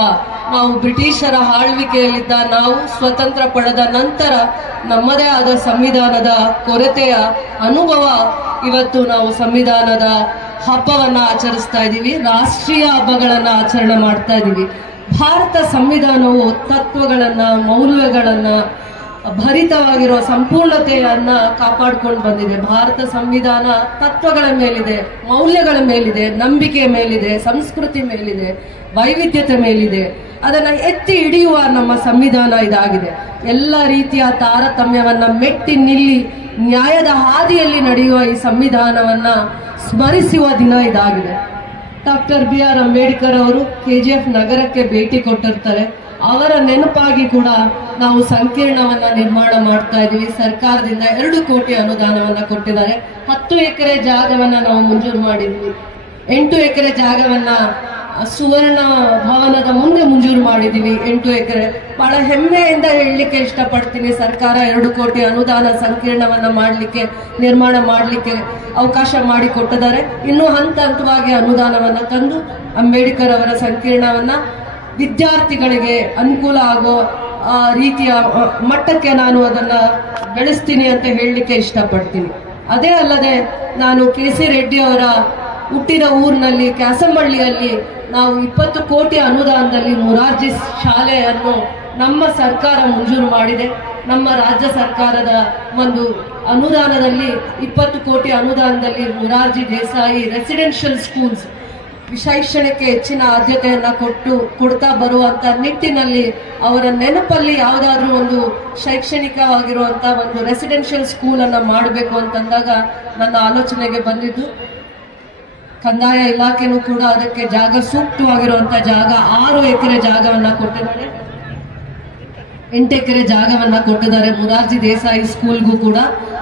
ನಾವು ಬ್ರಿಟಿಷರ ಆಳ್ವಿಕೆಯಲ್ಲಿದ್ದ ನಾವು ಸ್ವತಂತ್ರ ಪಡೆದ ನಂತರ ನಮ್ಮದೇ ಆದ ಸಂವಿಧಾನದ ಕೊರತೆಯ ಅನುಭವ. ಇವತ್ತು ನಾವು ಸಂವಿಧಾನದ ಹಬ್ಬವನ್ನ ಆಚರಿಸ್ತಾ ಇದ್ದೀವಿ, ರಾಷ್ಟ್ರೀಯ ಹಬ್ಬಗಳನ್ನ ಆಚರಣೆ ಮಾಡ್ತಾ ಇದ್ದೀವಿ. ಭಾರತ ಸಂವಿಧಾನವು ತತ್ವಗಳನ್ನ, ಮೌಲ್ಯಗಳನ್ನ, ಭರಿತವಾಗಿರುವ ಸಂಪೂರ್ಣತೆಯನ್ನ ಕಾಪಾಡಿಕೊಂಡು ಬಂದಿದೆ. ಭಾರತ ಸಂವಿಧಾನ ತತ್ವಗಳ ಮೇಲಿದೆ, ಮೌಲ್ಯಗಳ ಮೇಲಿದೆ, ನಂಬಿಕೆ ಮೇಲಿದೆ, ಸಂಸ್ಕೃತಿ ಮೇಲಿದೆ, ವೈವಿಧ್ಯತೆ ಮೇಲಿದೆ. ಅದನ್ನ ಎತ್ತಿ ಹಿಡಿಯುವ ನಮ್ಮ ಸಂವಿಧಾನ ಇದಾಗಿದೆ. ಎಲ್ಲ ರೀತಿಯ ತಾರತಮ್ಯವನ್ನ ಮೆಟ್ಟಿ ನಿಲ್ಲಿ ನ್ಯಾಯದ ಹಾದಿಯಲ್ಲಿ ನಡೆಯುವ ಈ ಸಂವಿಧಾನವನ್ನ ಸ್ಮರಿಸುವ ದಿನ ಇದಾಗಿದೆ. ಡಾಕ್ಟರ್ BR ಅಂಬೇಡ್ಕರ್ ಅವರು KGF ನಗರಕ್ಕೆ ಭೇಟಿ ಕೊಟ್ಟಿರ್ತಾರೆ. ಅವರ ನೆನಪಾಗಿ ಕೂಡ ನಾವು ಸಂಕೀರ್ಣವನ್ನ ನಿರ್ಮಾಣ ಮಾಡ್ತಾ ಇದೀವಿ. ಸರ್ಕಾರದಿಂದ 2 ಕೋಟಿ ಅನುದಾನವನ್ನ ಕೊಟ್ಟಿದ್ದಾರೆ. 10 ಎಕರೆ ಜಾಗವನ್ನ ನಾವು ಮಂಜೂರು ಮಾಡಿದ್ವಿ. 8 ಎಕರೆ ಜಾಗವನ್ನ ಸುವರ್ಣ ಭವನದ ಮುಂದೆ ಮಂಜೂರು ಮಾಡಿದೀವಿ. 8 ಎಕರೆ. ಬಹಳ ಹೆಮ್ಮೆಯಿಂದ ಹೇಳಲಿಕ್ಕೆ ಇಷ್ಟಪಡ್ತೀನಿ, ಸರ್ಕಾರ 2 ಕೋಟಿ ಅನುದಾನ ಸಂಕೀರ್ಣವನ್ನ ಮಾಡಲಿಕ್ಕೆ, ನಿರ್ಮಾಣ ಮಾಡಲಿಕ್ಕೆ ಅವಕಾಶ ಮಾಡಿಕೊಟ್ಟಿದ್ದಾರೆ. ಇನ್ನು ಹಂತ ಹಂತವಾಗಿ ಅನುದಾನವನ್ನ ತಂದು ಅಂಬೇಡ್ಕರ್ ಅವರ ಸಂಕೀರ್ಣವನ್ನ ವಿದ್ಯಾರ್ಥಿಗಳಿಗೆ ಅನುಕೂಲ ಆಗೋ ರೀತಿಯ ಮಟ್ಟಕ್ಕೆ ನಾನು ಅದನ್ನ ಬೆಳೆಸ್ತೀನಿ ಅಂತ ಹೇಳಲಿಕ್ಕೆ ಇಷ್ಟಪಡ್ತೀನಿ. ಅದೇ ಅಲ್ಲದೆ ನಾನು KC ರೆಡ್ಡಿ ಅವರ ಹುಟ್ಟಿದ ಊರಿನಲ್ಲಿ ಕ್ಯಾಸಂಬಳ್ಳಿಯಲ್ಲಿ ನಾವು 20 ಕೋಟಿ ಅನುದಾನದಲ್ಲಿ ಮುರಾರ್ಜಿ ಶಾಲೆಯನ್ನು ನಮ್ಮ ಸರ್ಕಾರ ಮಂಜೂರು ಮಾಡಿದೆ. ನಮ್ಮ ರಾಜ್ಯ ಸರ್ಕಾರದ ಒಂದು ಅನುದಾನದಲ್ಲಿ 20 ಕೋಟಿ ಅನುದಾನದಲ್ಲಿ ಮೊರಾರ್ಜಿ ದೇಸಾಯಿ ರೆಸಿಡೆನ್ಷಿಯಲ್ ಸ್ಕೂಲ್ಸ್ ಶೈಕ್ಷಣಿಕ ಹೆಚ್ಚಿನ ಆದ್ಯತೆಯನ್ನ ಕೊಡ್ತಾ ಬರುವಂತ ನಿಟ್ಟಿನಲ್ಲಿ ಅವರ ನೆನಪಲ್ಲಿ ಯಾವುದಾದ್ರೂ ಒಂದು ಶೈಕ್ಷಣಿಕವಾಗಿರುವಂತ ಒಂದು ರೆಸಿಡೆನ್ಷಿಯಲ್ ಸ್ಕೂಲ್ ಅನ್ನ ಮಾಡಬೇಕು ಅಂತಂದಾಗ ನನ್ನ ಆಲೋಚನೆಗೆ ಬಂದಿದ್ದು. ಕಂದಾಯ ಇಲಾಖೆನೂ ಕೂಡ ಅದಕ್ಕೆ ಜಾಗ ಸೂಕ್ತವಾಗಿರುವಂತ ಜಾಗ 6 ಎಕರೆ ಜಾಗವನ್ನ ಕೊಟ್ಟಿದ್ದಾರೆ, 8 ಎಕರೆ ಜಾಗವನ್ನ ಕೊಟ್ಟಿದ್ದಾರೆ ಮೊರಾರ್ಜಿ ದೇಸಾಯಿ ಸ್ಕೂಲ್ಗೂ ಕೂಡ.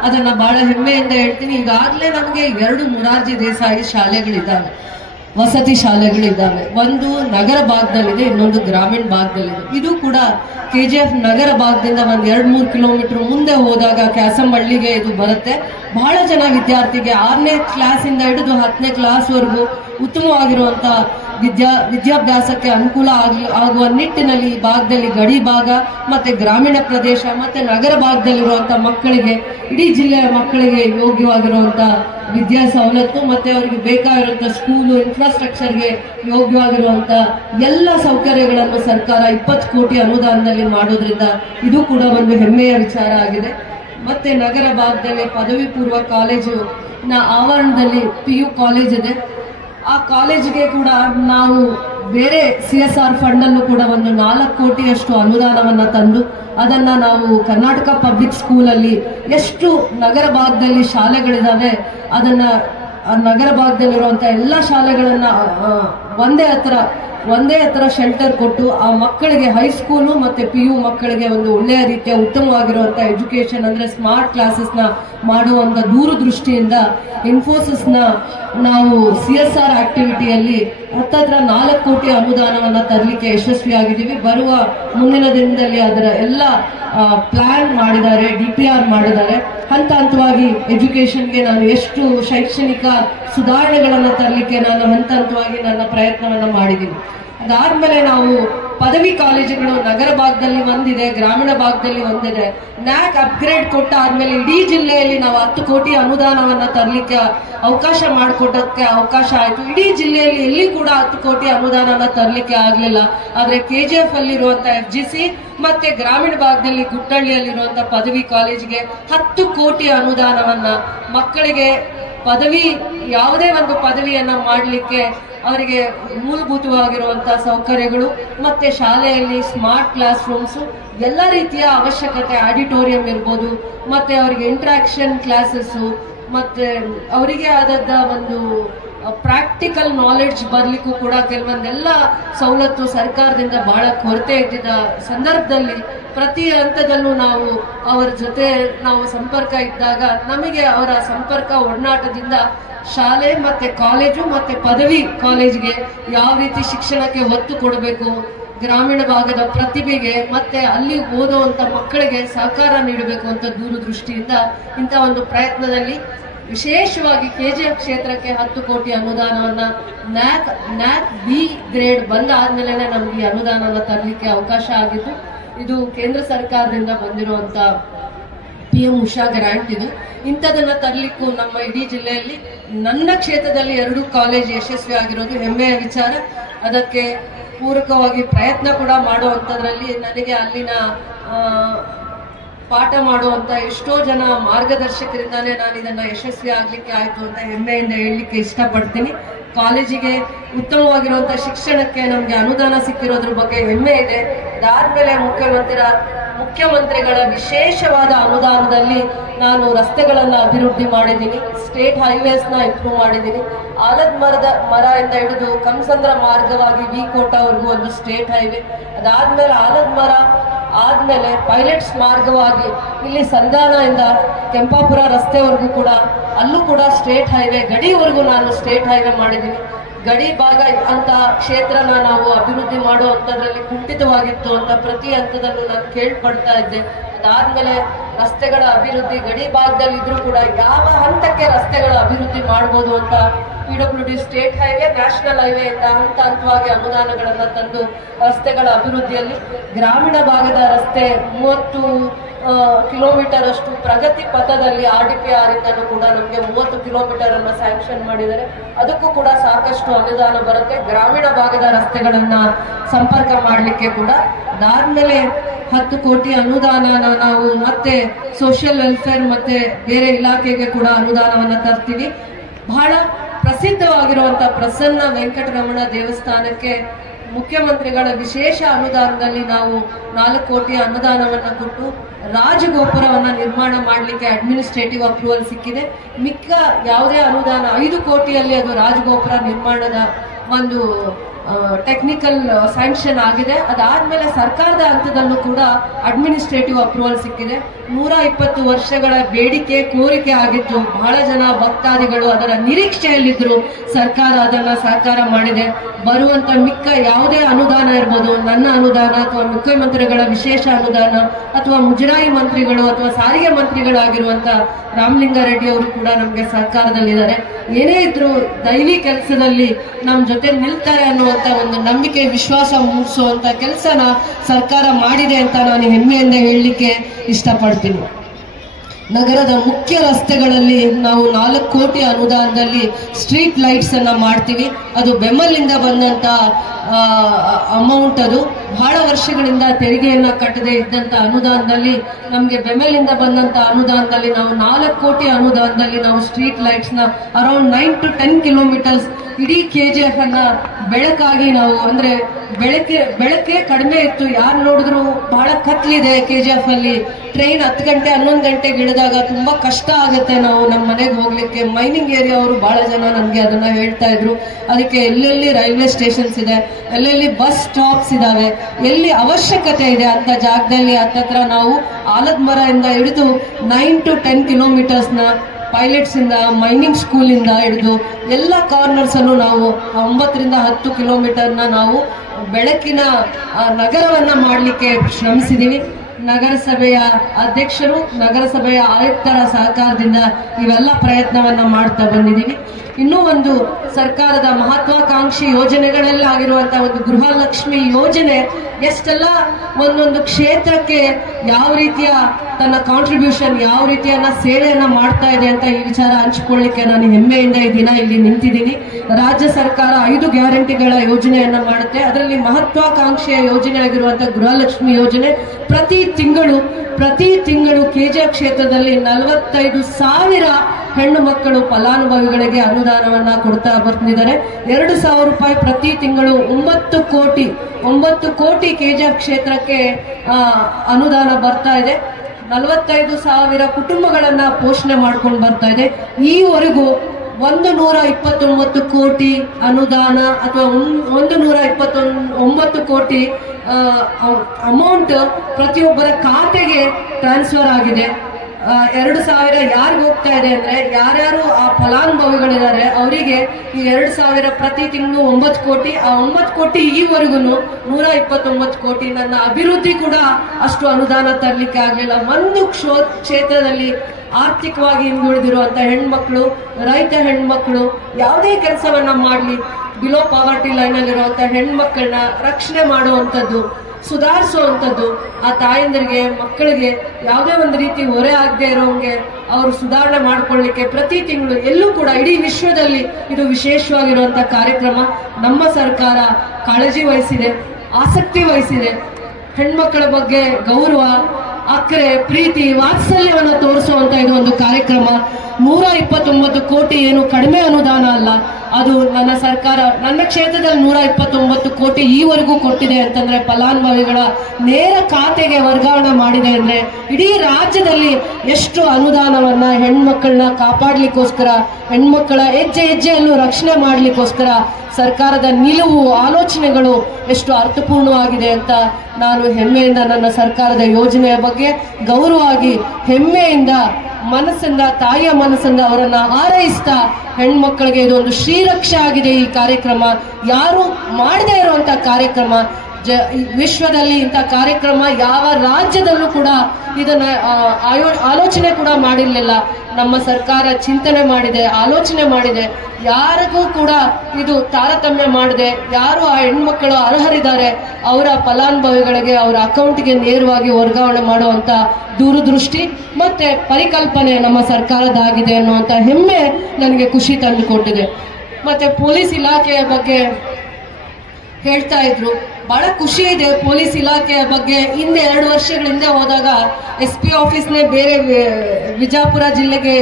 ಅದನ್ನ ಬಹಳ ಹೆಮ್ಮೆಯಿಂದ ಹೇಳ್ತೀನಿ. ಈಗಾಗಲೇ ನಮಗೆ 2 ಮೊರಾರ್ಜಿ ದೇಸಾಯಿ ಶಾಲೆಗಳಿದ್ದಾವೆ, ವಸತಿ ಶಾಲೆಗಳಿದ್ದಾವೆ. ಒಂದು ನಗರ ಭಾಗದಲ್ಲಿದೆ, ಇನ್ನೊಂದು ಗ್ರಾಮೀಣ ಭಾಗದಲ್ಲಿದೆ. ಇದು ಕೂಡ KGF ನಗರ ಭಾಗದಿಂದ ಒಂದು 2-3 ಕಿಲೋಮೀಟರ್ ಮುಂದೆ ಹೋದಾಗ ಕ್ಯಾಸಂಬಳ್ಳಿಗೆ ಇದು ಬರುತ್ತೆ. ಬಹಳ ಜನ ವಿದ್ಯಾರ್ಥಿಗೆ 6ನೇ ಕ್ಲಾಸಿಂದ ಹಿಡಿದು 10ನೇ ಕ್ಲಾಸ್ವರೆಗೂ ಉತ್ತಮವಾಗಿರುವಂತ ವಿದ್ಯಾಭ್ಯಾಸಕ್ಕೆ ಅನುಕೂಲ ಆಗುವ ನಿಟ್ಟಿನಲ್ಲಿ ಈ ಭಾಗದಲ್ಲಿ ಗಡಿ ಭಾಗ ಮತ್ತೆ ಗ್ರಾಮೀಣ ಪ್ರದೇಶ ಮತ್ತೆ ನಗರ ಭಾಗದಲ್ಲಿರುವಂತ ಮಕ್ಕಳಿಗೆ, ಇಡೀ ಜಿಲ್ಲೆಯ ಮಕ್ಕಳಿಗೆ ಯೋಗ್ಯವಾಗಿರುವಂತ ವಿದ್ಯಾ ಸವಲತ್ತು ಮತ್ತೆ ಅವರಿಗೆ ಬೇಕಾಗಿರುವಂತ ಸ್ಕೂಲು ಇನ್ಫ್ರಾಸ್ಟ್ರಕ್ಚರ್ಗೆ ಯೋಗ್ಯವಾಗಿರುವಂತ ಎಲ್ಲ ಸೌಕರ್ಯಗಳನ್ನು ಸರ್ಕಾರ 20 ಕೋಟಿ ಅನುದಾನದಲ್ಲಿ ಮಾಡೋದ್ರಿಂದ ಇದು ಕೂಡ ಒಂದು ಹೆಮ್ಮೆಯ ವಿಚಾರ ಆಗಿದೆ. ಮತ್ತೆ ನಗರ ಭಾಗದಲ್ಲಿ ಪದವಿ ಪೂರ್ವ ಕಾಲೇಜಿನ ಆವರಣದಲ್ಲಿ PU ಕಾಲೇಜ್ ಇದೆ. ಆ ಕಾಲೇಜಿಗೆ ಕೂಡ ನಾವು ಬೇರೆ CSR ಫಂಡ್ ಅನ್ನು ಕೂಡ ಒಂದು 4 ಕೋಟಿಯಷ್ಟು ಅನುದಾನವನ್ನ ತಂದು ಅದನ್ನ ನಾವು ಕರ್ನಾಟಕ ಪಬ್ಲಿಕ್ ಸ್ಕೂಲಲ್ಲಿ ಎಷ್ಟು ನಗರ ಭಾಗದಲ್ಲಿ ಶಾಲೆಗಳಿದಾವೆ ಅದನ್ನ ನಗರ ಭಾಗದಲ್ಲಿರುವಂತ ಎಲ್ಲ ಶಾಲೆಗಳನ್ನ ಒಂದೇ ಹತ್ರ ಶೆಲ್ಟರ್ ಕೊಟ್ಟು ಆ ಮಕ್ಕಳಿಗೆ ಹೈಸ್ಕೂಲು ಮತ್ತೆ PU ಮಕ್ಕಳಿಗೆ ಒಂದು ಒಳ್ಳೆಯ ರೀತಿಯ ಉತ್ತಮವಾಗಿರುವಂತಹ ಎಜುಕೇಶನ್ ಅಂದ್ರೆ ಸ್ಮಾರ್ಟ್ ಕ್ಲಾಸಸ್ ನ ಮಾಡುವಂತ ದೂರದೃಷ್ಟಿಯಿಂದ ಇನ್ಫೋಸಿಸ್ ನ ನಾವು CSR ಆಕ್ಟಿವಿಟಿಯಲ್ಲಿ 4 ಕೋಟಿ ಅನುದಾನವನ್ನ ತರಲಿಕ್ಕೆ ಯಶಸ್ವಿಯಾಗಿದ್ದೀವಿ. ಬರುವ ಮುಂದಿನ ದಿನದಲ್ಲಿ ಅದರ ಎಲ್ಲ ಪ್ಲಾನ್ ಮಾಡಿದ್ದಾರೆ, DPR ಮಾಡಿದ್ದಾರೆ. ಹಂತ ಹಂತವಾಗಿ ಎಜುಕೇಶನ್ಗೆ ನಾನು ಎಷ್ಟು ಶೈಕ್ಷಣಿಕ ಸುಧಾರಣೆಗಳನ್ನು ತರಲಿಕ್ಕೆ ನಾನು ಹಂತ ಹಂತವಾಗಿ ನನ್ನ ಪ್ರಯತ್ನವನ್ನ ಮಾಡಿದ್ದೀನಿ. ಅದಾದ್ಮೇಲೆ ನಾವು ಪದವಿ ಕಾಲೇಜುಗಳು ನಗರ ಭಾಗದಲ್ಲಿ ಒಂದಿದೆ, ಗ್ರಾಮೀಣ ಭಾಗದಲ್ಲಿ ಒಂದಿದೆ. NAC ಅಪ್ಗ್ರೇಡ್ ಕೊಟ್ಟ ಆದ್ಮೇಲೆ ಇಡೀ ಜಿಲ್ಲೆಯಲ್ಲಿ ನಾವು 10 ಕೋಟಿ ಅನುದಾನವನ್ನ ತರಲಿಕ್ಕೆ ಅವಕಾಶ ಮಾಡಿಕೊಟ್ಟಕ್ಕೆ ಅವಕಾಶ ಆಯ್ತು. ಇಡೀ ಜಿಲ್ಲೆಯಲ್ಲಿ ಎಲ್ಲಿ ಕೂಡ 10 ಕೋಟಿ ಅನುದಾನನ ತರಲಿಕ್ಕೆ ಆಗ್ಲಿಲ್ಲ. ಆದ್ರೆ KGF ಅಲ್ಲಿರುವಂತ FGC ಮತ್ತೆ ಗ್ರಾಮೀಣ ಭಾಗದಲ್ಲಿ ಗುಟ್ಟಳ್ಳಿಯಲ್ಲಿರುವಂತ ಪದವಿ ಕಾಲೇಜಿಗೆ 10 ಕೋಟಿ ಅನುದಾನವನ್ನ ಮಕ್ಕಳಿಗೆ ಪದವಿ ಯಾವುದೇ ಒಂದು ಪದವಿಯನ್ನ ಮಾಡಲಿಕ್ಕೆ ಅವರಿಗೆ ಮೂಲಭೂತವಾಗಿರುವಂತಹ ಸೌಕರ್ಯಗಳು ಮತ್ತೆ ಶಾಲೆಯಲ್ಲಿ ಸ್ಮಾರ್ಟ್ ಕ್ಲಾಸ್ ರೂಮ್ಸ್ ಎಲ್ಲ ರೀತಿಯ ಅವಶ್ಯಕತೆ, ಆಡಿಟೋರಿಯಂ ಇರ್ಬೋದು ಮತ್ತೆ ಅವರಿಗೆ ಇಂಟ್ರಾಕ್ಷನ್ ಕ್ಲಾಸಸ್ ಮತ್ತೆ ಅವರಿಗೆ ಆದದ್ದ ಒಂದು ಪ್ರಾಕ್ಟಿಕಲ್ ನಾಲೆಡ್ಜ್ ಬರ್ಲಿಕ್ಕೂ ಕೂಡ ಕೆಲವೊಂದೆಲ್ಲ ಸವಲತ್ತು ಸರ್ಕಾರದಿಂದ ಬಹಳ ಕೊರತೆ ಇದ್ದಿದ್ದ ಸಂದರ್ಭದಲ್ಲಿ ಪ್ರತಿ ಹಂತದಲ್ಲೂ ನಾವು ಅವರ ಜೊತೆ ನಾವು ಸಂಪರ್ಕ ಇದ್ದಾಗ ನಮಗೆ ಅವರ ಸಂಪರ್ಕ ಒಡನಾಟದಿಂದ ಶಾಲೆ ಮತ್ತೆ ಕಾಲೇಜು ಮತ್ತೆ ಪದವಿ ಕಾಲೇಜ್ಗೆ ಯಾವ ರೀತಿ ಶಿಕ್ಷಣಕ್ಕೆ ಒತ್ತು ಕೊಡಬೇಕು, ಗ್ರಾಮೀಣ ಭಾಗದ ಪ್ರತಿಭೆಗೆ ಮತ್ತೆ ಅಲ್ಲಿ ಓದುವಂತ ಮಕ್ಕಳಿಗೆ ಸಹಕಾರ ನೀಡಬೇಕು ಅಂತ ದೂರದೃಷ್ಟಿಯಿಂದ ಇಂಥ ಒಂದು ಪ್ರಯತ್ನದಲ್ಲಿ ವಿಶೇಷವಾಗಿ KGF ಕ್ಷೇತ್ರಕ್ಕೆ 10 ಕೋಟಿ ಅನುದಾನವನ್ನ NAC B ಗ್ರೇಡ್ ಬಂದ ಆದ್ಮೇಲೆ ನಮ್ಗೆ ಈ ಅನುದಾನವನ್ನ ತರಲಿಕ್ಕೆ ಅವಕಾಶ ಆಗಿದ್ದು. ಇದು ಕೇಂದ್ರ ಸರ್ಕಾರದಿಂದ ಬಂದಿರುವಂತ PM ಉಷಾ ಗ್ರಾಂಟ್. ಇದು ಇಂಥದನ್ನ ತರಲಿಕ್ಕೂ ನಮ್ಮ ಇಡೀ ಜಿಲ್ಲೆಯಲ್ಲಿ ನನ್ನ ಕ್ಷೇತ್ರದಲ್ಲಿ 2 ಕಾಲೇಜ್ ಯಶಸ್ವಿ ಆಗಿರೋದು ಹೆಮ್ಮೆಯ ವಿಚಾರ. ಅದಕ್ಕೆ ಪೂರಕವಾಗಿ ಪ್ರಯತ್ನ ಕೂಡ ಮಾಡುವಂಥದ್ರಲ್ಲಿ ನನಗೆ ಅಲ್ಲಿನ ಪಾಠ ಮಾಡುವಂತ ಎಷ್ಟೋ ಜನ ಮಾರ್ಗದರ್ಶಕರಿಂದಾನೇ ನಾನು ಇದನ್ನ ಯಶಸ್ವಿ ಆಗ್ಲಿಕ್ಕೆ ಆಯ್ತು ಅಂತ ಹೆಮ್ಮೆಯಿಂದ ಹೇಳಲಿಕ್ಕೆ ಇಷ್ಟಪಡ್ತೀನಿ. ಕಾಲೇಜಿಗೆ ಉತ್ತಮವಾಗಿರುವಂತಹ ಶಿಕ್ಷಣಕ್ಕೆ ನಮ್ಗೆ ಅನುದಾನ ಸಿಕ್ಕಿರೋದ್ರ ಬಗ್ಗೆ ಹೆಮ್ಮೆ ಇದೆ. ಅದಾದ್ಮೇಲೆ ಮುಖ್ಯಮಂತ್ರಿಗಳ ವಿಶೇಷವಾದ ಅನುದಾನದಲ್ಲಿ ನಾನು ರಸ್ತೆಗಳನ್ನ ಅಭಿವೃದ್ಧಿ ಮಾಡಿದ್ದೀನಿ, ಸ್ಟೇಟ್ ಹೈವೇಸ್ ನ ಇಂಪ್ರೂವ್ ಮಾಡಿದ್ದೀನಿ. ಆಲದ ಮರ ಇಂದ ಹಿಡಿದು ಕಂಸಂದ್ರ ಮಾರ್ಗವಾಗಿ ವಿಕೋಟವರೆಗೂ ಒಂದು ಸ್ಟೇಟ್ ಹೈವೇ, ಅದಾದ್ಮೇಲೆ ಆಲದ ಮರ ಆದ್ಮೇಲೆ ಪೈಲಟ್ಸ್ ಮಾರ್ಗವಾಗಿ ಇಲ್ಲಿ ಸಂಧಾನ ಇಂದ ಕೆಂಪಾಪುರ ರಸ್ತೆವರೆಗೂ ಕೂಡ ಅಲ್ಲೂ ಕೂಡ ಸ್ಟೇಟ್ ಹೈವೇ, ಗಡಿವರೆಗೂ ನಾನು ಸ್ಟೇಟ್ ಹೈವೇ ಮಾಡಿದ್ದೀನಿ. ಗಡಿ ಭಾಗ ಅಂತ ಕ್ಷೇತ್ರನ ನಾವು ಅಭಿವೃದ್ಧಿ ಮಾಡುವಂಥದ್ರಲ್ಲಿ ಕುಂಠಿತವಾಗಿತ್ತು ಅಂತ ಪ್ರತಿ ಹಂತದಲ್ಲೂ ನಾನು ಕೇಳ್ಪಡ್ತಾ ಇದ್ದೆ. ಅದಾದ್ಮೇಲೆ ರಸ್ತೆಗಳ ಅಭಿವೃದ್ಧಿ ಗಡಿ ಭಾಗದಲ್ಲಿ ಇದ್ರೂ ಕೂಡ ಯಾವ ಹಂತಕ್ಕೆ ರಸ್ತೆಗಳ ಅಭಿವೃದ್ಧಿ ಮಾಡ್ಬೋದು ಅಂತ PWD state highway, national highway ಅಂತ ಹಂತ ಹಂತವಾಗಿ ಅನುದಾನಗಳನ್ನ ತಂದು ರಸ್ತೆಗಳ ಅಭಿವೃದ್ಧಿಯಲ್ಲಿ ಗ್ರಾಮೀಣ ಭಾಗದ ರಸ್ತೆ 30 ಕಿಲೋಮೀಟರ್ ಅಷ್ಟು ಪ್ರಗತಿ ಪಥದಲ್ಲಿ RDPR ಇಂದನೂ ಕೂಡ ನಮಗೆ 30 ಕಿಲೋಮೀಟರ್ ಅನ್ನ ಸ್ಯಾಂಕ್ಷನ್ ಮಾಡಿದ್ದಾರೆ. ಅದಕ್ಕೂ ಕೂಡ ಸಾಕಷ್ಟು ಅನುದಾನ ಬರುತ್ತೆ. ಗ್ರಾಮೀಣ ಭಾಗದ ರಸ್ತೆಗಳನ್ನ ಸಂಪರ್ಕ ಮಾಡಲಿಕ್ಕೆ ಕೂಡ ಅದಾದ್ಮೇಲೆ 10 ಕೋಟಿ ಅನುದಾನನ ನಾವು ಮತ್ತೆ ಸೋಷಿಯಲ್ ವೆಲ್ಫೇರ್ ಮತ್ತೆ ಬೇರೆ ಇಲಾಖೆಗೆ ಕೂಡ ಅನುದಾನವನ್ನ ತರ್ತೀವಿ. ಬಹಳ ಪ್ರಸಿದ್ಧವಾಗಿರುವಂತ ಪ್ರಸನ್ನ ವೆಂಕಟರಮಣ ದೇವಸ್ಥಾನಕ್ಕೆ ಮುಖ್ಯಮಂತ್ರಿಗಳ ವಿಶೇಷ ಅನುದಾನದಲ್ಲಿ ನಾವು 4 ಕೋಟಿ ಅನುದಾನವನ್ನ ಕೊಟ್ಟು ರಾಜಗೋಪುರವನ್ನ ನಿರ್ಮಾಣ ಮಾಡಲಿಕ್ಕೆ ಅಡ್ಮಿನಿಸ್ಟ್ರೇಟಿವ್ ಅಪ್ರೂವಲ್ ಸಿಕ್ಕಿದೆ. ಮಿಕ್ಕ ಯಾವುದೇ ಅನುದಾನ 5 ಕೋಟಿಯಲ್ಲಿ ಅದು ರಾಜಗೋಪುರ ನಿರ್ಮಾಣದ ಒಂದು ಟೆಕ್ನಿಕಲ್ ಸ್ಯಾಂಕ್ಷನ್ ಆಗಿದೆ. ಅದಾದ್ಮೇಲೆ ಸರ್ಕಾರದ ಹಂತದಲ್ಲೂ ಕೂಡ ಅಡ್ಮಿನಿಸ್ಟ್ರೇಟಿವ್ ಅಪ್ರೂವಲ್ ಸಿಕ್ಕಿದೆ. 120 ವರ್ಷಗಳ ಬೇಡಿಕೆ ಕೋರಿಕೆ ಆಗಿತ್ತು. ಬಹಳ ಜನ ಭಕ್ತಾದಿಗಳು ಅದರ ನಿರೀಕ್ಷೆಯಲ್ಲಿದ್ರು. ಸರ್ಕಾರ ಅದನ್ನ ಸಹಕಾರ ಮಾಡಿದೆ. ಬರುವಂತ ಮಿಕ್ಕ ಯಾವುದೇ ಅನುದಾನ ಇರ್ಬೋದು, ನನ್ನ ಅನುದಾನ ಅಥವಾ ಮುಖ್ಯಮಂತ್ರಿಗಳ ವಿಶೇಷ ಅನುದಾನ ಅಥವಾ ಮುಜರಾಯಿ ಮಂತ್ರಿಗಳು ಅಥವಾ ಸಾರಿಗೆ ಮಂತ್ರಿಗಳಾಗಿರುವಂತ ರಾಮಲಿಂಗಾರೆಡ್ಡಿ ಅವರು ಕೂಡ ನಮ್ಗೆ ಸರ್ಕಾರದಲ್ಲಿದ್ದಾರೆ. ಏನೇ ಇದ್ರು ಡೈಲಿ ಕೆಲಸದಲ್ಲಿ ನಮ್ ಜೊತೆ ನಿಲ್ತಾರೆ ಅನ್ನುವಂತ ಒಂದು ನಂಬಿಕೆ ವಿಶ್ವಾಸ ಮೂಡಿಸುವಂತ ಕೆಲಸನ ಸರ್ಕಾರ ಮಾಡಿದೆ ಅಂತ ನಾನು ಹೆಮ್ಮೆಯಿಂದ ಹೇಳಲಿಕ್ಕೆ ಇಷ್ಟಪಡ್ತೀನಿ. ನಗರದ ಮುಖ್ಯ ರಸ್ತೆಗಳಲ್ಲಿ ನಾವು 4 ಕೋಟಿ ಅನುದಾನದಲ್ಲಿ ಸ್ಟ್ರೀಟ್ ಲೈಟ್ಸ್ ಅನ್ನ ಮಾಡ್ತೀವಿ. ಅದು ಬೆಮ್ಮಲಿಂದ ಬಂದಂತ ಅಮೌಂಟ್. ಅದು ಬಹಳ ವರ್ಷಗಳಿಂದ ತೆರಿಗೆಯನ್ನ ಕಟ್ಟದೆ ಇದ್ದಂತ ಅನುದಾನದಲ್ಲಿ ನಮ್ಗೆ ಬೆಮ್ಮಲಿಂದ ಬಂದಂತ ಅನುದಾನದಲ್ಲಿ ನಾವು 4 ಕೋಟಿ ಅನುದಾನದಲ್ಲಿ ನಾವು ಸ್ಟ್ರೀಟ್ ಲೈಟ್ಸ್ ನ ಅರೌಂಡ್ 9 to 10 ಕಿಲೋಮೀಟರ್ಸ್ ಇಡೀ KGF ಅನ್ನ ಬೆಳಕಾಗಿ ನಾವು ಅಂದ್ರೆ ಬೆಳಕೆ ಕಡಿಮೆ ಇತ್ತು. ಯಾರು ನೋಡಿದ್ರು ಬಹಳ ಕತ್ಲಿದೆ KGF ಅಲ್ಲಿ. ಟ್ರೈನ್ 10 ಗಂಟೆ 11 ಗಂಟೆಗೆ ಇಳಿದಾಗ ತುಂಬಾ ಕಷ್ಟ ಆಗುತ್ತೆ ನಾವು ನಮ್ಮ ಮನೆಗೆ ಹೋಗ್ಲಿಕ್ಕೆ. ಮೈನಿಂಗ್ ಏರಿಯಾ ಅವರು ಬಹಳ ಜನ ನನ್ಗೆ ಅದನ್ನ ಹೇಳ್ತಾ ಇದ್ರು. ಅದಕ್ಕೆ ಎಲ್ಲೆಲ್ಲಿ ರೈಲ್ವೆ ಸ್ಟೇಷನ್ಸ್ ಇದೆ, ಎಲ್ಲೆಲ್ಲಿ ಬಸ್ ಸ್ಟಾಪ್ಸ್ ಇದಾವೆ, ಎಲ್ಲಿ ಅವಶ್ಯಕತೆ ಇದೆ ಅಂತ ಜಾಗದಲ್ಲಿ ಹತ್ತತ್ರ ನಾವು ಆಲದ ಮರದಿಂದ ಹಿಡಿದು 9 to 10 ಕಿಲೋಮೀಟರ್ಸ್ ನ ಪೈಲಟ್ಸ್ ಇಂದ ಮೈನಿಂಗ್ ಸ್ಕೂಲ್ ಇಂದ ಹಿಡಿದು ಎಲ್ಲ ಕಾರ್ನರ್ಸ್ ಅನ್ನು ನಾವು 9 ರಿಂದ 10 ಕಿಲೋಮೀಟರ್ನ ನಾವು ಬೆಳಕಿನ ನಗರವನ್ನ ಮಾಡಲಿಕ್ಕೆ ಶ್ರಮಿಸಿದೀವಿ. ನಗರಸಭೆಯ ಅಧ್ಯಕ್ಷರು, ನಗರಸಭೆಯ ಆಯುಕ್ತರ ಸಹಕಾರದಿಂದ ಇವೆಲ್ಲ ಪ್ರಯತ್ನವನ್ನ ಮಾಡ್ತಾ ಬಂದಿದ್ದೀವಿ. ಇನ್ನೂ ಒಂದು ಸರ್ಕಾರದ ಮಹತ್ವಾಕಾಂಕ್ಷಿ ಯೋಜನೆಗಳಲ್ಲಿ ಆಗಿರುವಂತಹ ಒಂದು ಗೃಹಲಕ್ಷ್ಮಿ ಯೋಜನೆ ಎಷ್ಟೆಲ್ಲ ಒಂದೊಂದು ಕ್ಷೇತ್ರಕ್ಕೆ ಯಾವ ರೀತಿಯ ತನ್ನ ಕಾಂಟ್ರಿಬ್ಯೂಷನ್, ಯಾವ ರೀತಿಯನ್ನ ಸೇವೆಯನ್ನ ಮಾಡ್ತಾ ಇದೆ ಅಂತ ಈ ವಿಚಾರ ಹಂಚಿಕೊಳ್ಳಿಕ್ಕೆ ನಾನು ಹೆಮ್ಮೆಯಿಂದ ಈ ದಿನ ಇಲ್ಲಿ ನಿಂತಿದ್ದೀನಿ. ರಾಜ್ಯ ಸರ್ಕಾರ 5 ಗ್ಯಾರಂಟಿಗಳ ಯೋಜನೆಯನ್ನ ಮಾಡುತ್ತೆ. ಅದರಲ್ಲಿ ಮಹತ್ವಾಕಾಂಕ್ಷೆಯ ಯೋಜನೆ ಆಗಿರುವಂತಹ ಗೃಹಲಕ್ಷ್ಮಿ ಯೋಜನೆ ಪ್ರತಿ ತಿಂಗಳು KGF ಕ್ಷೇತ್ರದಲ್ಲಿ 45,000 ಹೆಣ್ಣು ಮಕ್ಕಳು ಫಲಾನುಭವಿಗಳಿಗೆ ಅನುದಾನವನ್ನ ಕೊಡ್ತಾ ಬರ್ತಿದ್ದಾರೆ. 2,000 ರೂಪಾಯಿ ಪ್ರತಿ ತಿಂಗಳು 9 ಕೋಟಿ KGF ಕ್ಷೇತ್ರಕ್ಕೆ ಅನುದಾನ ಬರ್ತಾ ಇದೆ. 45,000 ಕುಟುಂಬಗಳನ್ನ ಪೋಷಣೆ ಮಾಡ್ಕೊಂಡು ಬರ್ತಾ ಇದೆ. ಈವರೆಗೂ 129 ಕೋಟಿ ಅನುದಾನ ಅಥವಾ 129 ಕೋಟಿ ಅಮೌಂಟ್ ಪ್ರತಿಯೊಬ್ಬರ ಖಾತೆಗೆ ಟ್ರಾನ್ಸ್ಫರ್ ಆಗಿದೆ. 2,000 ಯಾರಿಗೆ ಹೋಗ್ತಾ ಇದೆ ಅಂದ್ರೆ ಯಾರ್ಯಾರು ಆ ಫಲಾನುಭವಿಗಳಿದ್ದಾರೆ ಅವರಿಗೆ ಈ 2,000 ಪ್ರತಿ ತಿಂಗಳು 9 ಕೋಟಿ. ಆ 9 ಕೋಟಿ ಈವರೆಗೂ 129 ಕೋಟಿ. ನನ್ನ ಅಭಿವೃದ್ಧಿ ಕೂಡ ಅಷ್ಟು ಅನುದಾನ ತರಲಿಕ್ಕೆ ಆಗ್ಲಿಲ್ಲ. ಒಂದು ಕ್ಷೇತ್ರದಲ್ಲಿ ಆರ್ಥಿಕವಾಗಿ ಹಿಂದುಳಿದಿರುವಂತ ಹೆಣ್ಮಕ್ಳು, ರೈತ ಹೆಣ್ಮಕ್ಳು ಯಾವುದೇ ಕೆಲಸವನ್ನ ಮಾಡ್ಲಿ, ಬಿಲೋ ಪಾವರ್ಟಿ ಲೈನ್ ಅಲ್ಲಿರುವಂತ ಹೆಣ್ಮಕ್ಳನ್ನ ರಕ್ಷಣೆ ಮಾಡುವಂಥದ್ದು, ಸುಧಾರಿಸುವಂಥದ್ದು, ಆ ತಾಯಂದರಿಗೆ ಮಕ್ಕಳಿಗೆ ಯಾವುದೇ ಒಂದು ರೀತಿ ಹೊರೆ ಆಗದೆ ಇರೋಂಗೆ ಅವರು ಸುಧಾರಣೆ ಮಾಡ್ಕೊಳ್ಳಿಕ್ಕೆ ಪ್ರತಿ ತಿಂಗಳು ಎಲ್ಲೂ ಕೂಡ ಇಡೀ ವಿಶ್ವದಲ್ಲಿ ಇದು ವಿಶೇಷವಾಗಿರುವಂತ ಕಾರ್ಯಕ್ರಮ. ನಮ್ಮ ಸರ್ಕಾರ ಕಾಳಜಿ ವಹಿಸಿದೆ, ಆಸಕ್ತಿ ವಹಿಸಿದೆ. ಹೆಣ್ಮಕ್ಕಳ ಬಗ್ಗೆ ಗೌರವ, ಅಕ್ಕರೆ, ಪ್ರೀತಿ, ವಾತ್ಸಲ್ಯವನ್ನು ತೋರಿಸುವಂತ ಇದು ಒಂದು ಕಾರ್ಯಕ್ರಮ. 129 ಕೋಟಿ ಏನು ಕಡಿಮೆ ಅನುದಾನ ಅಲ್ಲ. ಅದು ನನ್ನ ಸರ್ಕಾರ ನನ್ನ ಕ್ಷೇತ್ರದಲ್ಲಿ 129 ಕೋಟಿ ಈವರೆಗೂ ಕೊಟ್ಟಿದೆ ಅಂತಂದ್ರೆ ಫಲಾನುಭವಿಗಳ ನೇರ ಖಾತೆಗೆ ವರ್ಗಾವಣೆ ಮಾಡಿದೆ ಅಂದ್ರೆ ಇಡೀ ರಾಜ್ಯದಲ್ಲಿ ಎಷ್ಟು ಅನುದಾನವನ್ನ ಹೆಣ್ಮಕ್ಕಳನ್ನ ಕಾಪಾಡ್ಲಿಕ್ಕೋಸ್ಕರ, ಹೆಣ್ಮಕ್ಕಳ ಹೆಜ್ಜೆಯಲ್ಲೂ ರಕ್ಷಣೆ ಮಾಡ್ಲಿಕ್ಕೋಸ್ಕರ ಸರ್ಕಾರದ ನಿಲುವು, ಆಲೋಚನೆಗಳು ಎಷ್ಟು ಅರ್ಥಪೂರ್ಣವಾಗಿದೆ ಅಂತ ನಾನು ಹೆಮ್ಮೆಯಿಂದ ನನ್ನ ಸರ್ಕಾರದ ಯೋಜನೆಯ ಬಗ್ಗೆ ಗೌರವವಾಗಿ ಹೆಮ್ಮೆಯಿಂದ ಮನಸ್ಸಿಂದ, ತಾಯಿಯ ಮನಸ್ಸಿಂದ ಅವರನ್ನ ಹಾರೈಸ್ತಾ ಹೆಣ್ಮಕ್ಕಳಿಗೆ ಇದೊಂದು ಶ್ರೀರಕ್ಷೆ ಆಗಿದೆ ಈ ಕಾರ್ಯಕ್ರಮ. ಯಾರು ಮಾಡದೇ ಇರುವಂತ ಕಾರ್ಯಕ್ರಮ, ವಿಶ್ವದಲ್ಲಿ ಇಂಥ ಕಾರ್ಯಕ್ರಮ ಯಾವ ರಾಜ್ಯದಲ್ಲೂ ಕೂಡ ಇದನ್ನ ಆಲೋಚನೆ ಕೂಡ ಮಾಡಿರ್ಲಿಲ್ಲ. ನಮ್ಮ ಸರ್ಕಾರ ಚಿಂತನೆ ಮಾಡಿದೆ, ಆಲೋಚನೆ ಮಾಡಿದೆ. ಯಾರಿಗೂ ಕೂಡ ಇದು ತಾರತಮ್ಯ ಮಾಡದೆ ಯಾರು ಆ ಹೆಣ್ಮಕ್ಕಳು ಅರ್ಹರಿದ್ದಾರೆ ಅವರ ಫಲಾನುಭವಿಗಳಿಗೆ ಅವರ ಅಕೌಂಟ್ಗೆ ನೇರವಾಗಿ ವರ್ಗಾವಣೆ ಮಾಡುವಂತ ದೂರದೃಷ್ಟಿ ಮತ್ತೆ ಪರಿಕಲ್ಪನೆ ನಮ್ಮ ಸರ್ಕಾರದಾಗಿದೆ ಅನ್ನುವಂತ ಹೆಮ್ಮೆ ನನಗೆ ಖುಷಿ ತಂದುಕೊಟ್ಟಿದೆ. ಮತ್ತೆ ಪೊಲೀಸ್ ಇಲಾಖೆಯ ಬಗ್ಗೆ ಹೇಳ್ತಾ ಇದ್ರು. ಬಹಳ ಖುಷಿ ಇದೆ ಪೊಲೀಸ್ ಇಲಾಖೆಯ ಬಗ್ಗೆ. ಹಿಂದೆ 2 ವರ್ಷಗಳ ಹಿಂದೆ ಹೋದಾಗ SP ಆಫೀಸ್ನೇ ಬೇರೆ ವಿಜಯಪುರ ಜಿಲ್ಲೆಗೆ